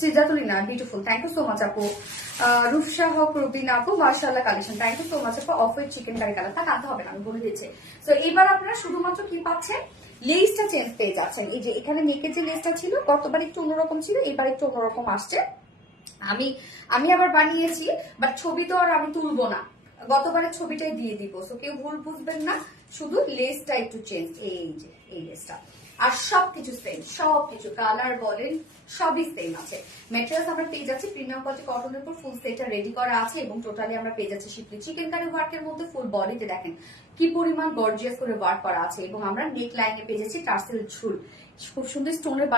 Sijatulina beautiful, thank you so much আপু। রূপসা হক রুবিনা আপু মাশাআল্লাহ collection, thank you so much আপু। Off white chikankari colour তা কাটতে হবে না, আমি বলে দিচ্ছি। তো এবার আপনারা শুধুমাত্র কি পাচ্ছেন, লেসটা চেঞ্জ পেয়ে যাচ্ছেন। এই যে এখানে নেকের যে লেসটা ছিল গতবার একটু অন্যরকম ছিল, এবার একটু অন্যরকম আসছে। আমি আবার বানিয়েছি, বাট ছবি তো আর আমি তুলবো না, গতবারের ছবিটাই দিয়ে দিব। সো কেউ ভুল বুঝবেন না, শুধু লেসটা একটু চেঞ্জ। এই যে এই লেসটা, আর সবকিছু সেম, সবকিছু কালার বলেন সবই সেম আছে। মেটেরিয়ালস আমরা পেয়ে যাচ্ছি প্রিমিয়াম কোয়ালিটি কটনের উপর, ফুল সেটটা রেডি করা আছে এবং টোটালি আমরা পেয়ে যাচ্ছি শিপলি চিকেন কারি ওয়ার্কের মধ্যে। ফুল বডিতে দেখেন কি পরিমাণ গর্জিয়াস করে ওয়ার্ক করা আছে এবং আমরা নেক লাইনে পেয়ে যাচ্ছি টার্সেল ঝুল, খুব সুন্দর স্টোনের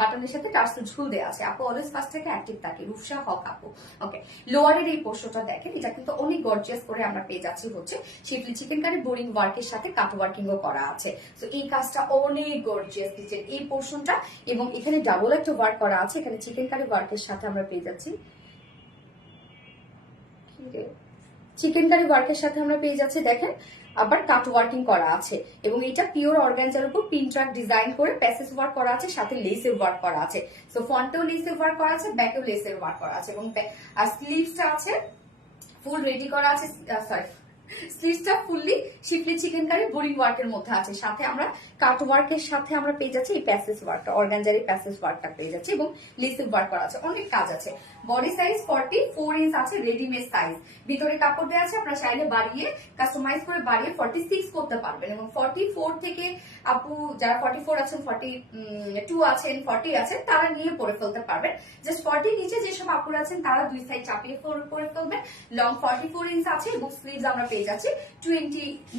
বাটনের সাথে টার্সেল ঝুল দেওয়া আছে। আপু অলওয়েজ ফার্স্ট থেকে অ্যাক্টিভ থাকে, রূপসা হক আপু। ওকে, লোয়ারের এই পোর্শনটা দেখেন, এটা কিন্তু অনেক গর্জিয়াস করে আমরা পেয়ে যাচ্ছি হচ্ছে শিপলি চিকেন কারি বোরিং ওয়ার্কের সাথে কাট ওয়ার্কিংও করা আছে। তো এই কাজটা অনেক গর্জিয়াস দিচ্ছেন এই পোর্শনটা, এবং এখানে ডাবল একটা ওয়ার্ক করা আছে। এখানে চিকেন কারি ওয়ার্কের সাথে আমরা পেয়ে যাচ্ছি চিকেন কারি ওয়ার্কের সাথে আমরা পেয়ে যাচ্ছি দেখেন আবার কাট ওয়ার্কিং করা আছে, এবং এটা পিওর অর্গানজার উপর পিন ট্র্যাক ডিজাইন করে প্যাসেজ ওয়ার্ক করা আছে, সাথে লেসের ওয়ার্ক করা আছে। সো ফ্রন্টেও লেসের ওয়ার্ক করা আছে, ব্যাকেও লেসের ওয়ার্ক করা আছে, এবং আর স্লিভসটা আছে ফুল রেডি করা আছে। সরি, স্লিভসটা ফুললি শিপলি চিকেন কারি বোরিং ওয়ার্কের মধ্যে আছে, সাথে আমরা কাট ওয়ার্কের সাথে আমরা পেয়ে যাচ্ছি এই প্যাসেজ ওয়ার্কটা, অর্গানজারি প্যাসেজ ওয়ার্কটা পেয়ে যাচ্ছি, এবং লেসের ওয়ার্ক করা আছে। অনেক কাজ আছে। বডি সাইজ 44 ইঞ্চ আছে, রেডিমেড সাইজ, ভিতরে কাপড় দেওয়া আছে, আপনারা চাইলে বাড়িয়ে কাস্টমাইজ করে বাড়িয়ে 46 করতে পারবেন। এবং 44 থেকে আপু যারা 44 আছেন, 42 আছেন, 40 আছেন, তারা নিয়ে পরে ফেলতে পারবেন। জাস্ট 40 নিচে যেসব আপুর আছেন তারা দুই সাইড চাপিয়ে পরে ফেলবেন। লং 44 ইঞ্চ আছে, এবং স্লিভস আমরা পেয়ে যাচ্ছি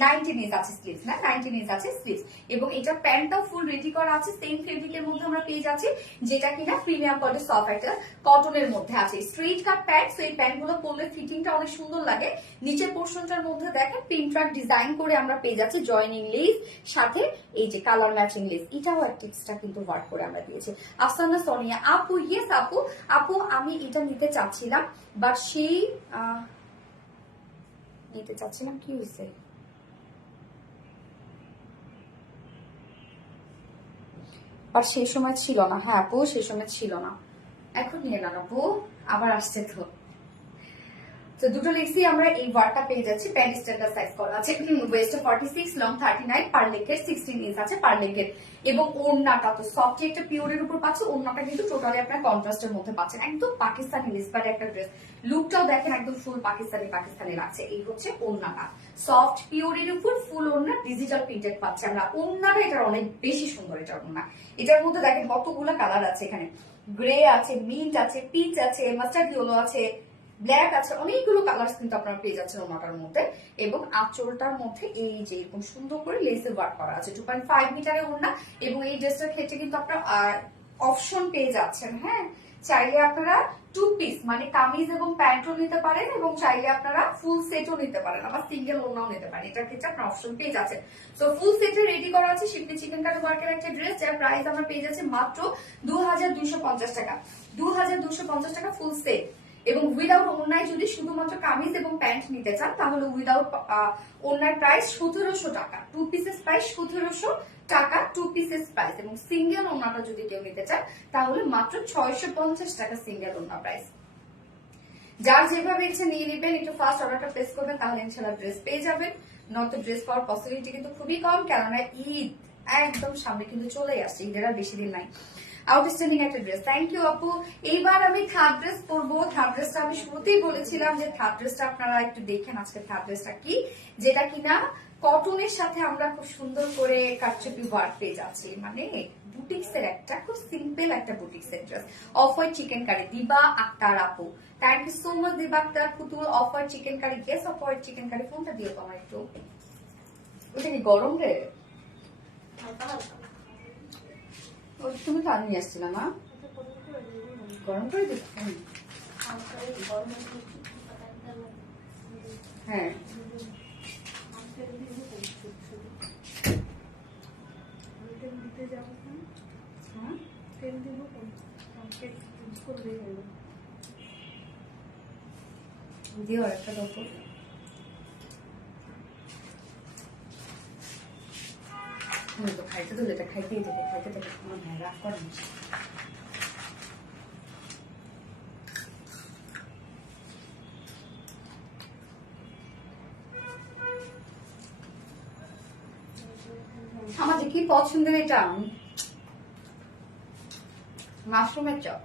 19 ইঞ্চ আছে স্লিভস, না 19 ইঞ্চ আছে স্লিভস, এবং এটা প্যান্টটাও ফুল রেডি করা আছে সেম ফেব্রিকের মধ্যে আমরা পেয়ে যাচ্ছি, যেটা কিনা প্রিমিয়াম কোয়ালিটি সফট একটা কটনের মধ্যে আছে। স্ট্রেট কাট প্যান্ট, এই প্যান্ট গুলো পরলে ফিটিংটা অনেক সুন্দর লাগে। নিচের পোর্শনটার মধ্যে দেখেন পিন ট্র্যাক ডিজাইন করে আমরা পেয়ে যাচ্ছি জয়েনিং লেস, সাথে এই যে কালার ম্যাচিং লেস, এটাও একটা এক্সট্রা কিন্তু ওয়ার্ক করে আমরা দিয়েছি। আফসানা সোনিয়া আপু, ইয়েস আপু। আপু আমি এটা নিতে চাচ্ছিলাম, বাট সেই নিতে চাচ্ছিলাম, কি হয়েছে আর সেই সময় ছিল না। হ্যাঁ আপু সেই সময় ছিল না, এখন নিয়ে না আপু, আবার আসছে তো। তো দুটো লেগসই আমরা এই ওয়ার্কটা পেয়ে যাচ্ছি। প্যান্ট স্ট্যান্ডার্ড সাইজ করা আছে, ওয়েস্ট 46, লং 39, পার লেগের 16 ইঞ্চ আছে পার লেগের। এবং ওড়নাটা তো সফট একটা পিওরের উপর পাচ্ছে, ওড়নাটা কিন্তু টোটালি আপনার কন্ট্রাস্টের মধ্যে পাচ্ছেন, একদম পাকিস্তানি ইন্সপায়ার্ড একটা ড্রেস। লুকটাও দেখেন একদম ফুল পাকিস্তানি লাগছে। এই হচ্ছে ওড়নাটা, সফট পিওরের উপর ফুল ওড়না, ডিজিটাল প্রিন্টেড পাচ্ছে আমরা। ওড়নাটা এটার অনেক বেশি সুন্দর, এটার ওড়না। এটার মধ্যে দেখেন কতগুলো কালার আছে, এখানে গ্রে আছে, মিন্ট আছে, পিচ আছে, মাস্টার্ড ইয়েলো আছে, ব্ল্যাক আছে, অনেকগুলো কালার কিন্তু আপনারা পেয়ে যাচ্ছেন ওনাটার মধ্যে। এবং আঁচলটার মধ্যে এই যে এরকম সুন্দর করে লেসের ওয়ার্ক করা আছে, 2.5 মিটারের ওড়না। এবং এই ড্রেসটার ক্ষেত্রে কিন্তু আপনারা অপশন পেয়ে যাচ্ছেন। হ্যাঁ, চাইলে আপনারা 2 পিস মানে কামিজ এবং প্যান্টও নিতে পারেন, এবং চাইলে আপনারা ফুল সেটও নিতে পারেন, আবার সিঙ্গেল ওড়নাও নিতে পারেন। এটার ক্ষেত্রে আপনার অপশন পেয়ে যাচ্ছেন। তো ফুল সেটে রেডি করা আছে শিপলি চিকেন কারি ওয়ার্কের একটা ড্রেস, যার প্রাইস আমরা পেয়ে যাচ্ছি মাত্র 2250 টাকা। 2250 টাকা ফুল সেট। এবং উইদাউট ওড়নায় যদি শুধুমাত্র কামিজ এবং প্যান্ট নিতে চান, তাহলে উইদাউট ওড়নার প্রাইস 1700 টাকা। 2 পিসেস প্রাইস 1700 টাকা 2 পিসেস প্রাইস। এবং সিঙ্গেল ওড়নাটা যদি কেউ নিতে চান, তাহলে মাত্র 650 টাকা সিঙ্গেল ওড়না প্রাইস। যার যেভাবে ইচ্ছে নিয়ে নেবেন, একটু ফার্স্ট অর্ডারটা প্লেস করবেন, তাহলে ইনশাআল্লাহ ড্রেস পেয়ে যাবেন। নয়তো ড্রেস পাওয়ার পসিবিলিটি কিন্তু খুবই কম, কেননা ঈদ একদম সামনে কিন্তু চলে আসছে, ঈদের আর বেশি দিন নাই। আউটস্ট্যান্ডিং একটা ড্রেস, থ্যাংক ইউ আপু। এইবার আমি থার্ড ড্রেস পরবো। থার্ড ড্রেসটা আমি শুরুতেই বলেছিলাম যে থার্ড ড্রেসটা আপনারা একটু দেখেন আজকে থার্ড ড্রেসটা কি, যেটা কিনা কটনের সাথে আমরা খুব সুন্দর করে কারচুপি ওয়ার্ক পেয়ে যাচ্ছি, মানে বুটিক্স এর একটা খুব সিম্পল একটা বুটিক্স এর dress. Off white chikankari, Diba Akter আপু, thank you so much Diba Akter Putul. Off white chikankari, guess off white chikankari, ফোনটা দিও তো আমার একটু। ওটা কি গরম রে? তুমি তো আমি আসছিলাম না, গরম করে দিচ্ছ? হ্যাঁ, দিও একটা দাও তো। তো খাইতে দিলে এটা খাইতেই দেবে, খাইতে দেবে, আমার ভাই রাগ করে না। আমার যে কি পছন্দের এটা মাশরুমের চপ।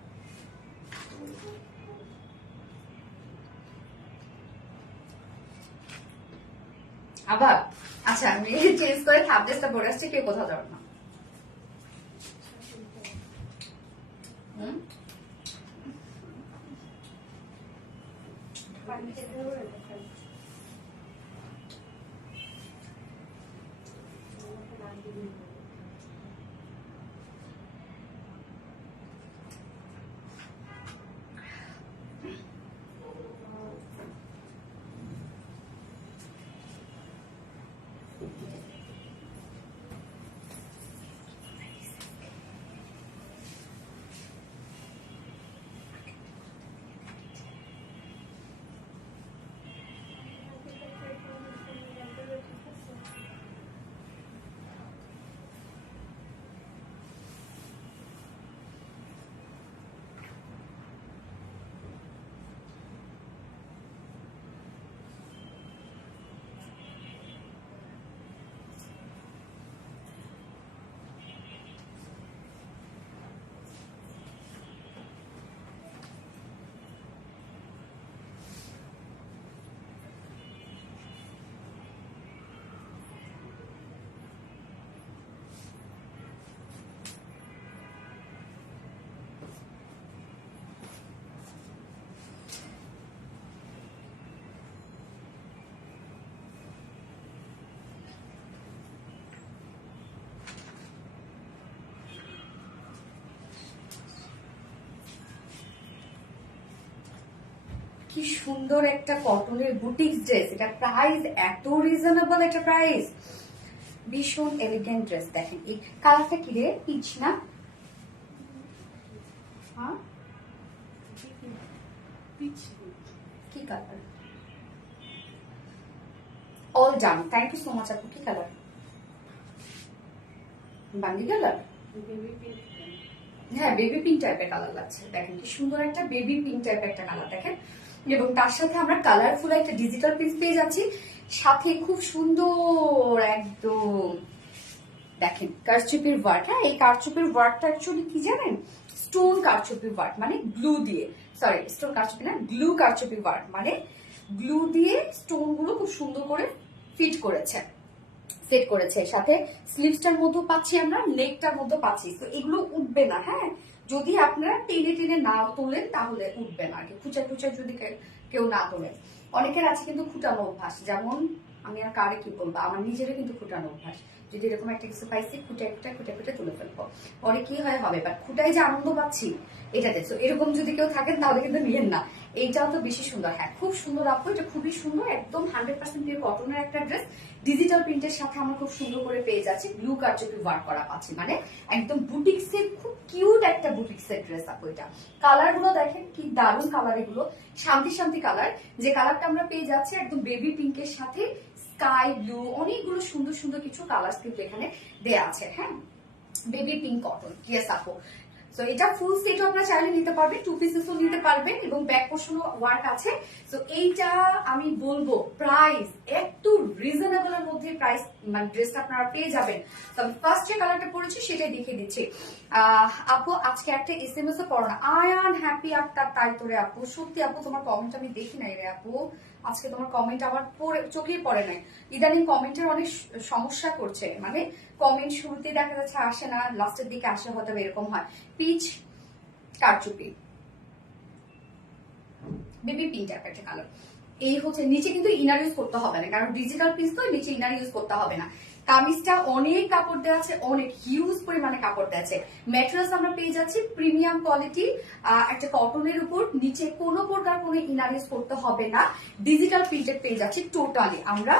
আবার আচ্ছা, আমি চেঞ্জ করে থার্ড ড্রেসটা পরে আসছি, কেউ কোথাও যাবে না। কি সুন্দর একটা কটনের বুটিক্স ড্রেস, এটা প্রাইস এত রিজনেবল, একটা প্রাইস ভীষণ এলিগেন্ট ড্রেস। দেখেন এই কালারটা কি রে, পিচ না? হ্যাঁ, কি colour? All done, thank you so much আপু। কি কালার? বান্ডি কালার? হ্যাঁ, বেবি পিঙ্ক টাইপের কালার লাগছে। দেখেন কি সুন্দর একটা বেবি পিঙ্ক টাইপের একটা কালার দেখেন। এবং তার সাথে আমরা কালারফুল একটা ডিজিটাল পিস পেয়ে যাচ্ছি, সাথে খুব সুন্দর একদম দেখেন কারচুপির ওয়ার্ক। হ্যাঁ, এই কারচুপির ওয়ার্কটা অ্যাকচুয়ালি কি জানেন, স্টোন কারচুপির ওয়ার্ক, মানে গ্লু দিয়ে, সরি স্টোন কারচুপি না, গ্লু কারচুপির ওয়ার্ক, মানে গ্লু দিয়ে স্টোন গুলো খুব সুন্দর করে ফিট করেছে, সেট করেছে। সাথে স্লিভসটার মধ্যে পাচ্ছি আমরা, নেকটার মধ্যে পাচ্ছি। তো এগুলো উঠবে না। হ্যাঁ, যদি আপনারা টেনে টেনে না তোলেন তাহলে উঠবে না আর কি। খুচা খুচা যদি কেউ না তোলে। অনেকের আছে কিন্তু খুঁটানো অভ্যাস, যেমন আমি আর কারে কি বলবো, আমার নিজেরও কিন্তু খুঁটানো অভ্যাস। যদি এরকম একটা কিছু পাইছি খুঁটে খুঁটে তুলে ফেলবো, পরে কি হয় হবে, বাট খুঁটাই যে আনন্দ পাচ্ছি এটাতে। তো এরকম যদি কেউ থাকেন তাহলে কিন্তু নিয়েন না। এইটাও তো বেশি সুন্দর। হ্যাঁ, খুব সুন্দর আপু, এটা খুবই সুন্দর, একদম 100% পিওর কটনের একটা ড্রেস। ডিজিটাল প্রিন্টের সাথে আমরা খুব সুন্দর করে পেয়ে যাচ্ছি, ব্লু কারচুপি ওয়ার্ক করা পাচ্ছি, মানে একদম বুটিক্সের খুব কিউট একটা বুটিক্সের ড্রেস আপু। এটা কালার গুলো দেখেন কি দারুণ কালার, এগুলো শান্তি শান্তি কালার। যে কালারটা আমরা পেয়ে যাচ্ছি একদম বেবি পিঙ্কের সাথে স্কাই ব্লু, অনেকগুলো সুন্দর সুন্দর কিছু কালার কিন্তু এখানে দেয়া আছে। হ্যাঁ, বেবি পিঙ্ক কটন, ইয়েস আপু। সো এটা ফুল সেটও আপনারা চাইলে নিতে পারবেন, 2 পিসেসও নিতে পারবেন, এবং ব্যাক পোর্শনও ওয়ার্ক আছে। সো এইটা আমি বলবো প্রাইস একটু রিজনেবল এর মধ্যে প্রাইস, মানে ড্রেসটা আপনারা পেয়ে যাবেন। তো আমি ফার্স্ট যে কালারটা পরেছি সেটাই দেখিয়ে দিচ্ছি। আপু আজকে একটা এসএমএস ও পড়ো না, আয়ান হ্যাপি আক্তার তাই তোরে আপু। সত্যি আপু তোমার কমেন্ট আমি দেখি নাই রে আপু, আজকে তোমার কমেন্ট আমার চোখেই পড়ে নাই। ইদানিং কমেন্টের অনেক সমস্যা করছে, মানে কমেন্ট শুরুতে দেখা যাচ্ছে আসে না, লাস্টের দিকে আসে, হয়তো এরকম হয়। পিচ কারচুপি বেবি পিঙ্ক টাইপের একটা কালার। এই হচ্ছে, নিচে কিন্তু ইনার ইউজ করতে হবে না, কারণ ডিজিটাল পিস তো, নিচে ইনার ইউজ করতে হবে না। কামিজটা অনেক কাপড় দেওয়া আছে, অনেক হিউজ পরিমাণে কাপড় দেওয়া আছে। ম্যাটেরিয়ালস আমরা পেয়ে যাচ্ছি প্রিমিয়াম কোয়ালিটি, একটা কটনের উপর, নিচে কোনো প্রকার কোনো ইনার ইউজ করতে হবে না। ডিজিটাল প্রিন্টেড পেয়ে যাচ্ছি টোটালি আমরা।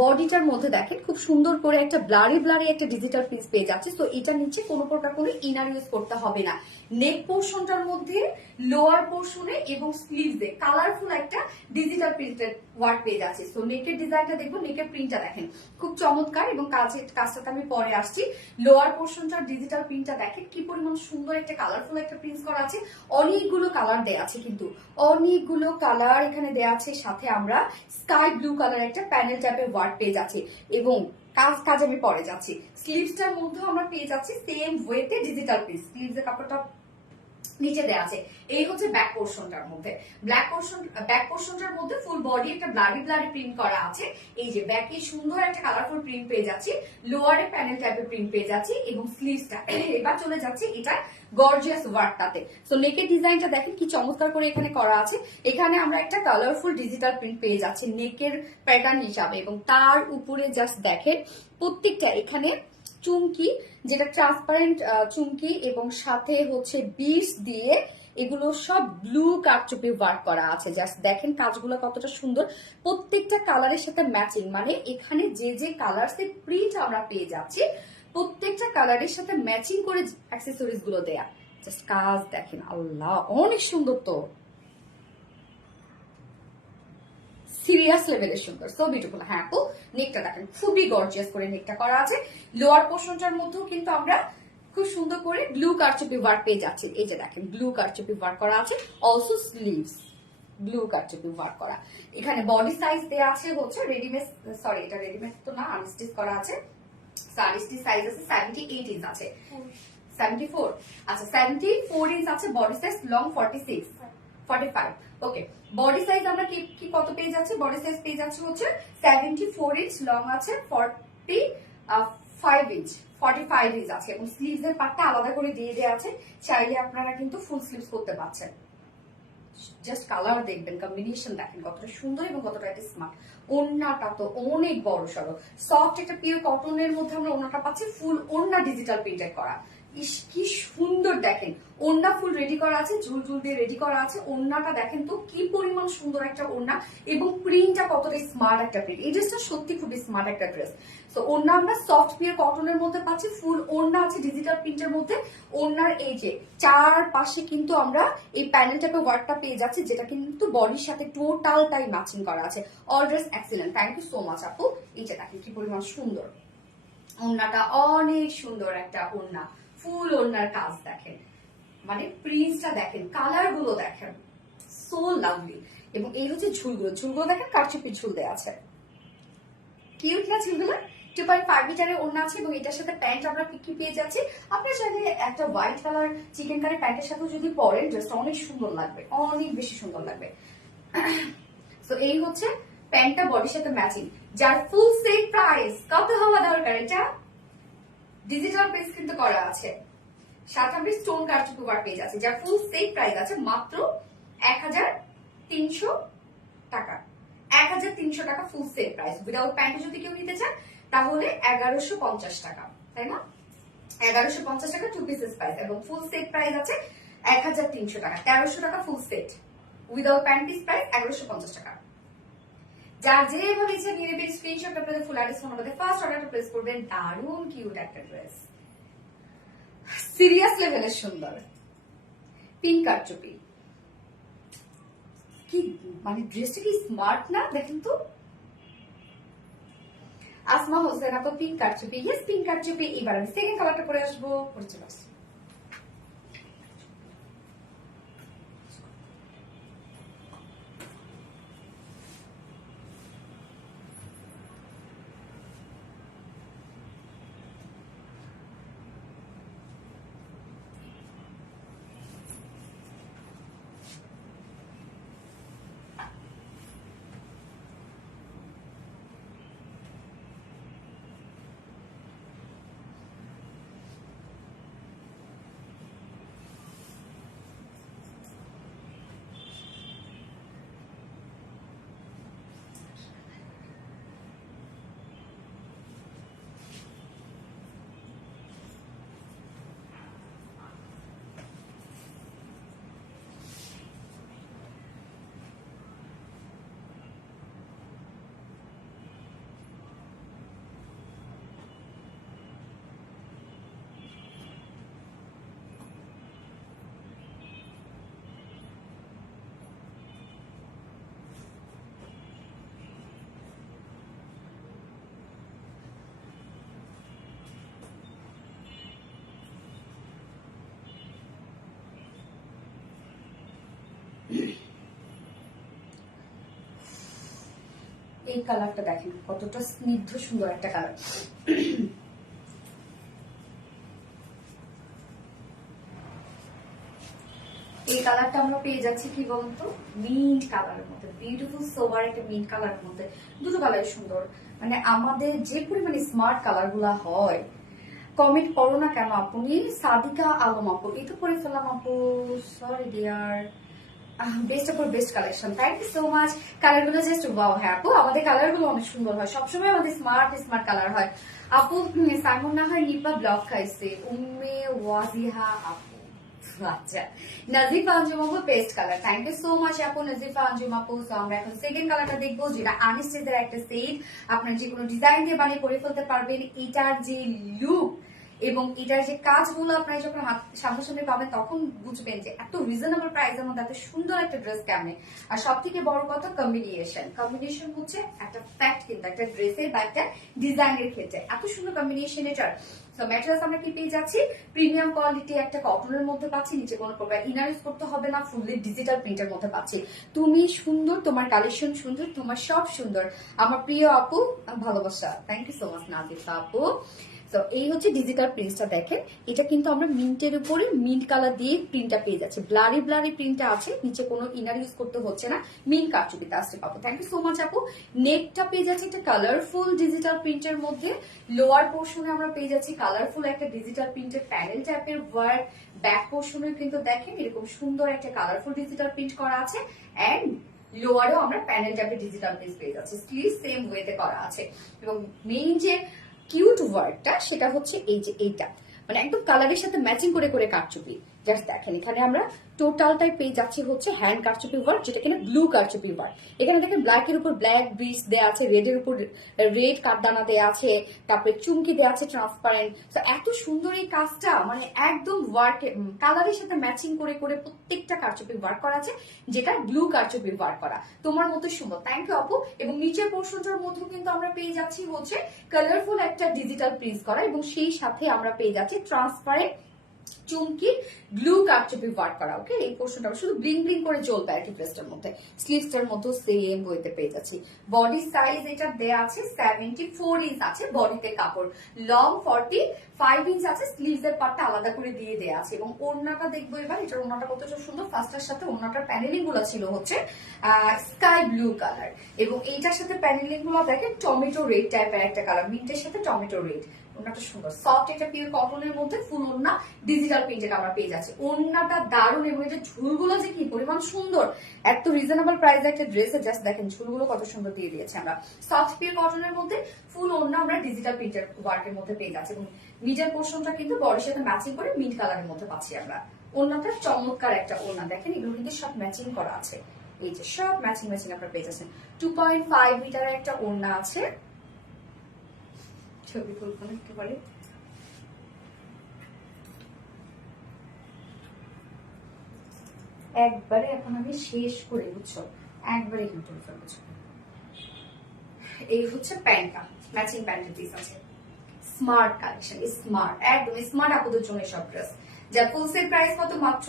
বডিটার মধ্যে দেখেন খুব সুন্দর করে একটা ব্লারি একটা ডিজিটাল পিস পেয়ে যাচ্ছে। তো এটা নিচে কোনো প্রকার কোনো ইনার ইউজ করতে হবে না। নেক পোর্শনটার মধ্যে লোয়ার পোর্শনে এবং স্লিভসে কালারফুল একটা ডিজিটাল প্রিন্টেড ওয়ার্ক পেয়ে যাচ্ছে। সো নেকের ডিজাইনটা দেখবো, নেকের প্রিন্টটা দেখেন খুব চমৎকার, এবং কাজটাতে আমি পরে আসছি। লোয়ার পোর্শনটার ডিজিটাল প্রিন্টটা দেখেন কি পরিমাণ সুন্দর, একটা কালারফুল একটা প্রিন্ট করা আছে। অনেকগুলো কালার দেয়া আছে, কিন্তু অনেকগুলো কালার এখানে দেয়া আছে। সাথে আমরা স্কাই ব্লু কালার একটা প্যানেল টাইপের ওয়ার্ক পেয়ে যাচ্ছি, এবং কাজ আমি পরে যাচ্ছি। স্লিভসটার মধ্যে আমরা পেয়ে যাচ্ছি সেম ওয়েতে ডিজিটাল পিস, স্লিভসের কাপড়টা নিচে দেওয়া আছে। এই হচ্ছে ব্যাক পোর্শনটার মধ্যে, ব্যাক পোর্শনটার মধ্যে ফুল বডি একটা ব্লাডি প্রিন্ট করা আছে। এই যে ব্যাকে সুন্দর একটা কালারফুল প্রিন্ট পেয়ে যাচ্ছি, লোয়ারে প্যানেল টাইপের প্রিন্ট পেয়ে যাচ্ছি, এবং স্লিভসটা এবার চলে যাচ্ছে এটা গর্জিয়াস ওয়ার্কটাতে। সো নেকের ডিজাইনটা দেখেন কি চমৎকার করে এখানে করা আছে। এখানে আমরা একটা কালারফুল ডিজিটাল প্রিন্ট পেয়ে যাচ্ছি নেকের প্যাটার্ন হিসাবে, এবং তার উপরে জাস্ট দেখেন প্রত্যেকটা এখানে চুমকি, যেটা ট্রান্সপারেন্ট চুমকি, এবং সাথে হচ্ছে বিটস দিয়ে এগুলো সব ব্লু কারচুপি ওয়ার্ক করা আছে। জাস্ট দেখেন কাজগুলো কতটা সুন্দর, প্রত্যেকটা কালারের সাথে ম্যাচিং, মানে এখানে যে যে কালারস এর প্রিন্ট আমরা পেয়ে যাচ্ছি প্রত্যেকটা কালারের সাথে ম্যাচিং করে অ্যাক্সেসরিজ গুলো দেয়া। জাস্ট কাজ দেখেন, আল্লাহ অনেক সুন্দর, তো সিরিয়াস লেভেলের সুন্দর, সো বিউটিফুল। হ্যাঁ আপু, নেকটা দেখেন খুবই গর্জিয়াস করে নেকটা করা আছে। লোয়ার পোর্শনটার মধ্যেও কিন্তু আমরা খুব সুন্দর করে ব্লু কারচুপি ওয়ার্ক পেয়ে যাচ্ছি। এই যে দেখেন ব্লু কারচুপি ওয়ার্ক করা আছে, অলসো স্লিভস ব্লু কারচুপি ওয়ার্ক করা। এখানে বডি সাইজ দেয়া আছে হচ্ছে রেডিমেড, সরি এটা রেডিমেড তো না, আনস্টিচ করা আছে। আনস্টিচ সাইজ আছে 78 ইঞ্চ আছে, 74, আচ্ছা 74 ইঞ্চ আছে বডি সাইজ, লং 46 45। ওকে, বডি সাইজ আমরা কি কত পেয়ে যাচ্ছি, বডি সাইজ পেয়ে যাচ্ছে হচ্ছে 74 ইঞ্চ, লং আছে 45 ইঞ্চ, 45 ইঞ্চ আছে, এবং স্লিভস এর পার্টটা আলাদা করে দিয়ে দেওয়া আছে। চাইলে আপনারা কিন্তু ফুল স্লিভস করতে পারছেন। জাস্ট কালার দেখবেন, কম্বিনেশন দেখেন কতটা সুন্দর এবং কতটা একটা স্মার্ট। ওড়নাটা তো অনেক বড় সড়ো, সফট একটা পিওর কটনের মধ্যে আমরা ওড়নাটা পাচ্ছি, ফুল ওড়না ডিজিটাল প্রিন্টেড করা। ইস কি সুন্দর দেখেন, ওড়না ফুল রেডি করা আছে, ঝুল দিয়ে রেডি করা আছে। ওড়নাটা দেখেন তো কি পরিমাণ সুন্দর একটা ওড়না, এবং প্রিন্টটা কতটা স্মার্ট একটা প্রিন্ট। এই ড্রেসটা সত্যি খুবই স্মার্ট একটা ড্রেস। তো ওড়না আমরা সফট পিওর কটনের মধ্যে পাচ্ছি, ফুল ওড়না আছে ডিজিটাল প্রিন্টের মধ্যে। ওড়নার এই যে চার পাশে কিন্তু আমরা এই প্যানেল টাইপের ওয়ার্কটা পেয়ে যাচ্ছি, যেটা কিন্তু বডির সাথে টোটালটাই ম্যাচিং করা আছে। All dress excellent, thank you so much আপু। এই যে দেখেন কি পরিমাণ সুন্দর ওড়নাটা, অনেক সুন্দর একটা ওড়না, ফুল ওড়নার কাজ দেখেন, মানে প্রিন্টটা দেখেন, কালার গুলো দেখেন, সো লাভলি। এবং এই হচ্ছে ঝুলগুলো দেখেন কারচুপি ঝুল দেওয়া আছে, কিউট না ঝুলগুলো। 2.5 মিটারের ওড়না আছে, এবং এটার সাথে প্যান্ট আমরা কি পেয়ে যাচ্ছি। আপনার চাইলে একটা হোয়াইট কালার চিকেন কারি প্যান্টের সাথে যদি পরেন ড্রেসটা অনেক সুন্দর লাগবে, অনেক বেশি সুন্দর লাগবে। তো এই হচ্ছে প্যান্টটা বডির সাথে ম্যাচিং, যার ফুল সেট প্রাইস কত হওয়া দরকার, এটা ডিজিটাল প্রিন্ট কিন্তু করা আছে, সাথে আমরা স্টোন কারচুপি ওয়ার্ক পেয়ে যাচ্ছে, যার ফুল সেট প্রাইস আছে মাত্র 1300 টাকা, 1300 টাকা full set price. Without pant যদি কেউ নিতে চান তাহলে 1150 টাকা, তাই না? 1150 টাকা 2 পিসেস প্রাইস, এবং ফুল সেট প্রাইস আছে 1300 টাকা। 1300 টাকা full set, without pant piece price 1150 টাকা। যার যেভাবে ইচ্ছা নিয়ে নেবেন, স্ক্রিনশট আপনাদের ফুল অ্যাড্রেস ফোন নাম্বারে ফার্স্ট অর্ডারটা প্লেস করবেন। দারুণ কিউট একটা ড্রেস, সিরিয়াস লেভেলের সুন্দর পিঙ্ক কারচুপি। কি মানে ড্রেসটা কি স্মার্ট না? দেখেন তো, আসমা হোসেন আপু পিঙ্ক কারচুপি। ইয়েস, পিঙ্ক কারচুপি। এবার আমি সেকেন্ড কালারটা পরে আসবো, পরে চলে আসছি। এই কালারটা দেখেন কতটা স্নিগ্ধ সুন্দর একটা কালার। এই কালারটা আমরা পেয়ে যাচ্ছি কি বলতো, মিন্ট কালারের মধ্যে, বিউটিফুল সোবার একটা মিন্ট কালারের মধ্যে। দুটো কালার সুন্দর, মানে আমাদের যে পরিমাণে স্মার্ট কালার গুলা হয়, কমেন্ট করো না কেন আপনি। সাদিকা আলম আপু, এই তো করে ফেললাম আপু, sorry dear. Best of best collection, thank you so much. Colour গুলো জাস্ট ওয়াও। হ্যাঁ আপু, আমাদের কালার গুলো অনেক সুন্দর হয়, সবসময় আমাদের স্মার্ট স্মার্ট কালার হয় আপু। সাইমন না হয় নিপা ব্লক খাইছে, উম্মে ওয়াজিহা আপু। আচ্ছা, নাজিফা আঞ্জুম আপু paste colour, thank you so much আপু নাজিফা আঞ্জুম আপু। তো আমরা এখন সেকেন্ড কালারটা দেখবো, যেটা আনস্টেজের একটা সেট, আপনার যে কোনো ডিজাইন দিয়ে বানিয়ে করে ফেলতে পারবেন। এটার যে লুক এবং এটার যে কাজগুলো আপনারা যখন সামনাসামনি পাবেন তখন বুঝবেন যে এত রিজনেবল প্রাইসের মধ্যে এত সুন্দর একটা ড্রেস কেমনে। আর সব থেকে বড় কথা কম্বিনেশন হচ্ছে একটা ফ্যাক্ট, কিন্তু একটা ড্রেসের বা একটা ডিজাইনের ক্ষেত্রে এত সুন্দর কম্বিনেশন এটার। তো ম্যাটেরিয়ালস আমরা কি পেয়ে যাচ্ছি, প্রিমিয়াম কোয়ালিটি একটা কটনের মধ্যে পাচ্ছি, নিচে কোনো প্রকার ইনার ইউজ করতে হবে না, ফুললি ডিজিটাল প্রিন্টের মধ্যে পাচ্ছি। তুমি সুন্দর, তোমার কালেকশন সুন্দর, তোমার সব সুন্দর আমার প্রিয় আপু, ভালোবাসা। Thank you so much Nazifa আপু। তো এই হচ্ছে ডিজিটাল প্রিন্টটা, দেখেন এটা কিন্তু আমরা মিন্টের উপরে মিন্ট কালার দিয়ে প্রিন্টটা পেয়ে যাচ্ছে, ব্লারি ব্লারি প্রিন্টটা আছে, নিচে কোনো ইনার ইউজ করতে হচ্ছে না, মিন্ট কারচুপিতে আসতে পাবো। থ্যাংক ইউ সো মাচ আপু। নেকটা পেয়ে যাচ্ছে একটা কালারফুল ডিজিটাল প্রিন্টের মধ্যে, লোয়ার পোর্শনে আমরা পেয়ে যাচ্ছি কালারফুল একটা ডিজিটাল প্রিন্টের প্যানেল টাইপের ওয়ার্ক, ব্যাক পোর্শনে কিন্তু দেখেন এরকম সুন্দর একটা কালারফুল ডিজিটাল প্রিন্ট করা আছে, এন্ড লোয়ারেও আমরা প্যানেল টাইপের ডিজিটাল প্রিন্ট পেয়ে যাচ্ছি, স্লিভ সেম ওয়েতে করা আছে। এবং মেইন যে কিউট ওয়ার্কটা সেটা হচ্ছে এই যে এইটা, মানে একদম কালারের সাথে ম্যাচিং করে করে কারচুপি। জাস্ট দেখেন এখানে আমরা টোটালটাই পেয়ে যাচ্ছি হচ্ছে হ্যান্ড কারচুপি ওয়ার্ক, যেটা কিনা ব্লু কারচুপি ওয়ার্ক। এখানে দেখেন ব্ল্যাক এর উপর ব্ল্যাক ব্রিজ দেওয়া আছে, রেড এর উপর রেড কাঠদানা দেওয়া আছে, তারপরে চুমকি দেওয়া আছে ট্রান্সপারেন্ট। তো এত সুন্দর এই কাজটা, মানে একদম ওয়ার্ক কালারের সাথে ম্যাচিং করে করে প্রত্যেকটা কারচুপি ওয়ার্ক করা আছে, যেটা ব্লু কারচুপি ওয়ার্ক করা। তোমার মতো সুন্দর, থ্যাংক ইউ আপু। এবং নিচের পোর্শনটার মধ্যেও কিন্তু আমরা পেয়ে যাচ্ছি হচ্ছে কালারফুল একটা ডিজিটাল প্রিন্ট করা, এবং সেই সাথে আমরা পেয়ে যাচ্ছি ট্রান্সপারেন্ট চুমকি ব্লু কারচুপি ওয়ার্ক করা। ওকে, এই পোর্শনটা শুধু ব্লিং ব্লিং করে চলবে আর কি ড্রেসটার মধ্যে। স্লিভসটার মধ্যে সেম ওয়েতে পেয়ে যাচ্ছি। বডি সাইজ এটা দেয়া আছে 74 ইঞ্চ আছে, বডিতে কাপড় লং 45 ইঞ্চ আছে, স্লিভস এর পার্টটা আলাদা করে দিয়ে দেয়া আছে। এবং ওড়নাটা দেখবো এবার, এটার ওড়নাটা কতটা সুন্দর। ফার্স্টের সাথে ওড়নাটার প্যানেলিং গুলো ছিল হচ্ছে স্কাই ব্লু কালার, এবং এইটার সাথে প্যানেলিং গুলো দেখেন টমেটো রেড টাইপের একটা কালার, মিন্টের সাথে টমেটো রেড, ওড়নাটা সুন্দর সফট একটা পিওর কটনের মধ্যে ফুল ওড়না ডিজিটাল প্রিন্টেড আমরা পেয়ে যাচ্ছি। ওড়নাটা দারুণ এবং যে ঝুলগুলো যে কি পরিমাণ সুন্দর, এত রিজনেবল প্রাইসে একটা ড্রেসে জাস্ট দেখেন ঝুলগুলো কত সুন্দর দিয়ে দিয়েছে আমরা। সফট পিওর কটনের মধ্যে ফুল ওড়না আমরা ডিজিটাল প্রিন্টেড ওয়ার্কের মধ্যে পেয়ে যাচ্ছি এবং মিডল পোর্শনটা কিন্তু বডির সাথে ম্যাচিং করে মিন্ট কালারের মধ্যে পাচ্ছি আমরা। ওড়নাটা চমৎকার একটা ওড়না, দেখেন এগুলো কিন্তু সব ম্যাচিং করা আছে, এই যে সব ম্যাচিং ম্যাচিং আপনারা পেয়ে যাচ্ছেন। 2.5 মিটারের একটা ওড়না আছে, ছবি তুলবো না একেবারে। একবারে এখন আমি শেষ করে বুঝছো, একবারে এখানে তুলে ফেলবো। এই হচ্ছে প্যান্টটা, ম্যাচিং প্যান্টের পিস আছে, স্মার্ট কালেকশন, স্মার্ট একদম স্মার্ট আপুদের জন্য সব ড্রেস। যার ফুল সেট প্রাইস কত? মাত্র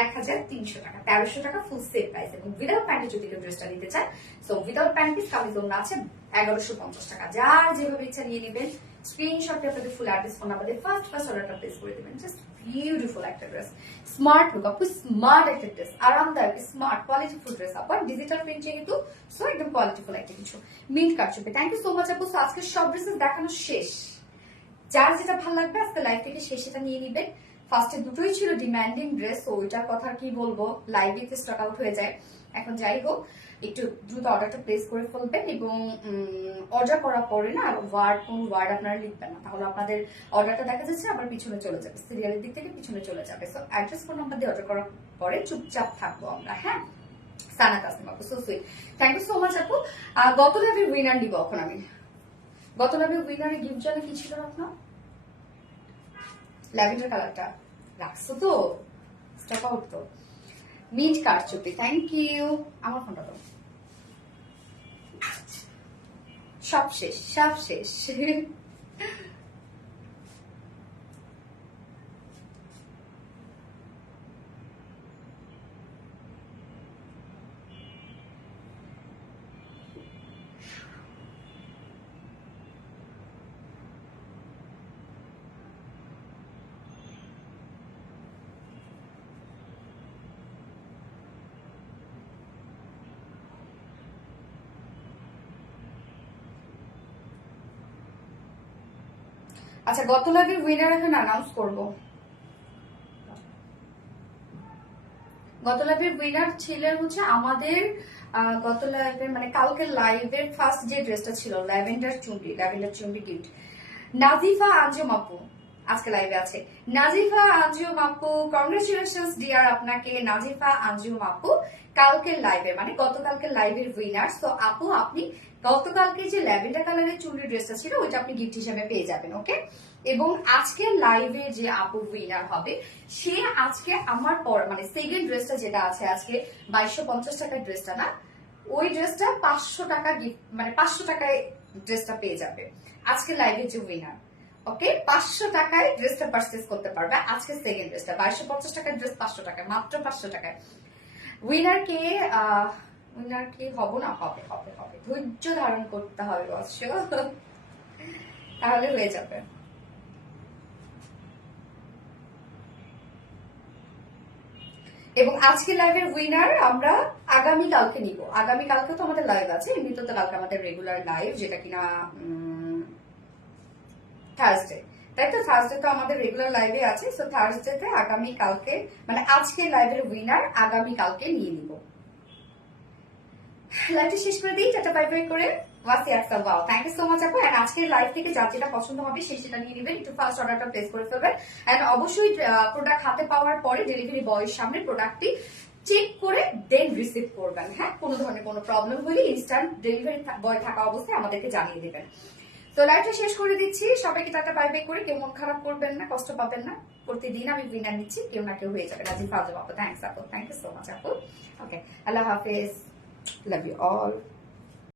1300 টাকা, 1300 টাকা ফুল সেট প্রাইস। এবং উইদাউট প্যান্টে যদি কেউ ড্রেসটা নিতে চায়, so without pant piece kameez ওড়না আছে 1150 টাকা। যার যেভাবে ইচ্ছা নিয়ে নেবেন, স্ক্রিনশটে আপনাদের ফুল অ্যাড্রেস ফোন নাম্বার দিয়ে ফার্স্ট অর্ডারটা প্লেস করে দিবেন। জাস্ট বিউটিফুল একটা ড্রেস, স্মার্ট লুক আপু, স্মার্ট একটা ড্রেস, আরামদায়ক স্মার্ট কোয়ালিটিফুল ড্রেস আপু, ডিজিটাল প্রিন্ট যেহেতু সো একদম কোয়ালিটিফুল একটা কিছু। মিন্ট কাটছবে। থ্যাংক ইউ সো মাচ আপু। সো আজকে সব ড্রেসেস দেখানো শেষ, যার যেটা ভালো লাগবে আজকে লাইভ থেকে শেষ সেটা নিয়ে নিবেন। ফার্স্টে দুটোই ছিল ডিমান্ডিং ড্রেস, তো ওইটার কথা কি বলবো, লাইভে স্টক আউট হয়ে যায়। এখন যাই হোক, একটু দ্রুত অর্ডারটা প্লেস করে ফেলবেন এবং অর্ডার করার পরে না কোন ওয়ার্ড আপনারা লিখবেন না, তাহলে আপনাদের অর্ডারটা দেখা যাচ্ছে আবার পিছনে চলে যাবে, সিরিয়ালের দিক থেকে পিছনে চলে যাবে। সো অ্যাড্রেস ফোন নাম্বার দিয়ে অর্ডার করার পরে চুপচাপ থাকবো আমরা। হ্যাঁ, সানা কাসিম আপু, so sweet, thank you so much আপু। গত লাইভের উইনার দিব এখন আমি। গত লাইভের উইনারের গিফট জানে কি ছিল আপনার? ল্যাভেন্ডার কালারটা রাখছো তো, স্টক আউট তো। মিট কারচুপি, থ্যাংক ইউ। আমার ফোনটা তো সব শেষ, সব শেষ। আচ্ছা, গত লাইভের উইনার এখন অ্যানাউন্স করব। গত লাইভের উইনার ছিলেন হচ্ছে আমাদের গত লাইভের মানে কালকের লাইভের ফার্স্ট যে ড্রেসটা ছিল ল্যাভেন্ডার চুমরি গিফট, নাজিফা আঞ্জুম আপু আজকে লাইভে আছে। নাজিফা আঞ্জুম আপু, কংগ্রেচুলেশনস ডিয়ার আপনাকে। নাজিফা আঞ্জুম আপু কালকের লাইভে মানে গতকালকের লাইভের উইনার। সো আপু আপনি গতকালকে যে ল্যাভেন্ডার কালারের চুনরি ড্রেসটা ছিল ওইটা আপনি গিফট হিসেবে পেয়ে যাবেন, ওকে। এবং আজকে লাইভে যে আপু উইনার হবে সে আজকে আমার পর মানে সেকেন্ড ড্রেসটা যেটা আছে আজকে 2250 টাকার ড্রেসটা না, ওই ড্রেসটা 500 টাকা গিফট মানে 500 টাকায় ড্রেসটা পেয়ে যাবে আজকে লাইভের যে উইনার, ওকে। 500 টাকায় ড্রেসটা পারচেজ করতে পারবে আজকে সেকেন্ড ড্রেসটা। 2250 টাকার ড্রেস 500 টাকায়, মাত্র 500 টাকায়। উইনার কে হবো না, হবে হবে হবে, ধৈর্য ধারণ করতে হবে অবশ্য, তাহলে হয়ে যাবে। এবং আজকে লাইভের উইনার আমরা আগামীকালকে নিব। আগামীকালকে তো আমাদের লাইভ আছে, এমনিতে তো কালকে আমাদের রেগুলার লাইভ যেটা কিনা থার্সডে, তাই তো? থার্সডে তো আমাদের রেগুলার লাইভে আছে। সো থার্সডেতে আগামীকালকে মানে আজকে লাইভের উইনার আগামীকালকে নিয়ে নিব। লাইভটা শেষ করে দিই, টাটা বাই বাই করে। থ্যাংক ইউ সো মাচ আপু। এন্ড আজকের লাইভ থেকে যার যেটা পছন্দ হবে সে সেটা নিয়ে নেবেন, একটু ফার্স্ট অর্ডারটা প্লেস করে ফেলবেন। এন্ড অবশ্যই প্রোডাক্ট হাতে পাওয়ার পরে ডেলিভারি বয়ের সামনে প্রোডাক্টটি চেক করে দেন রিসিভ করবেন। হ্যাঁ, কোনো ধরনের কোনো প্রবলেম হলে ইনস্ট্যান্ট ডেলিভারি বয় থাকা অবস্থায় আমাদেরকে জানিয়ে দেবেন। তো লাইভটা শেষ করে দিচ্ছি, সবাইকে টাটা বাই বাই করে। কেউ মন খারাপ করবেন না, কষ্ট পাবেন না, প্রতিদিন আমি উইনার নিচ্ছি, কেউ না কেউ হয়ে যাবে। নাজিফা আজম আপু, থ্যাংকস আপু, থ্যাংক ইউ সো মাচ আপু। ওকে, আল্লাহ হাফেজ, লাভ ইউ অল।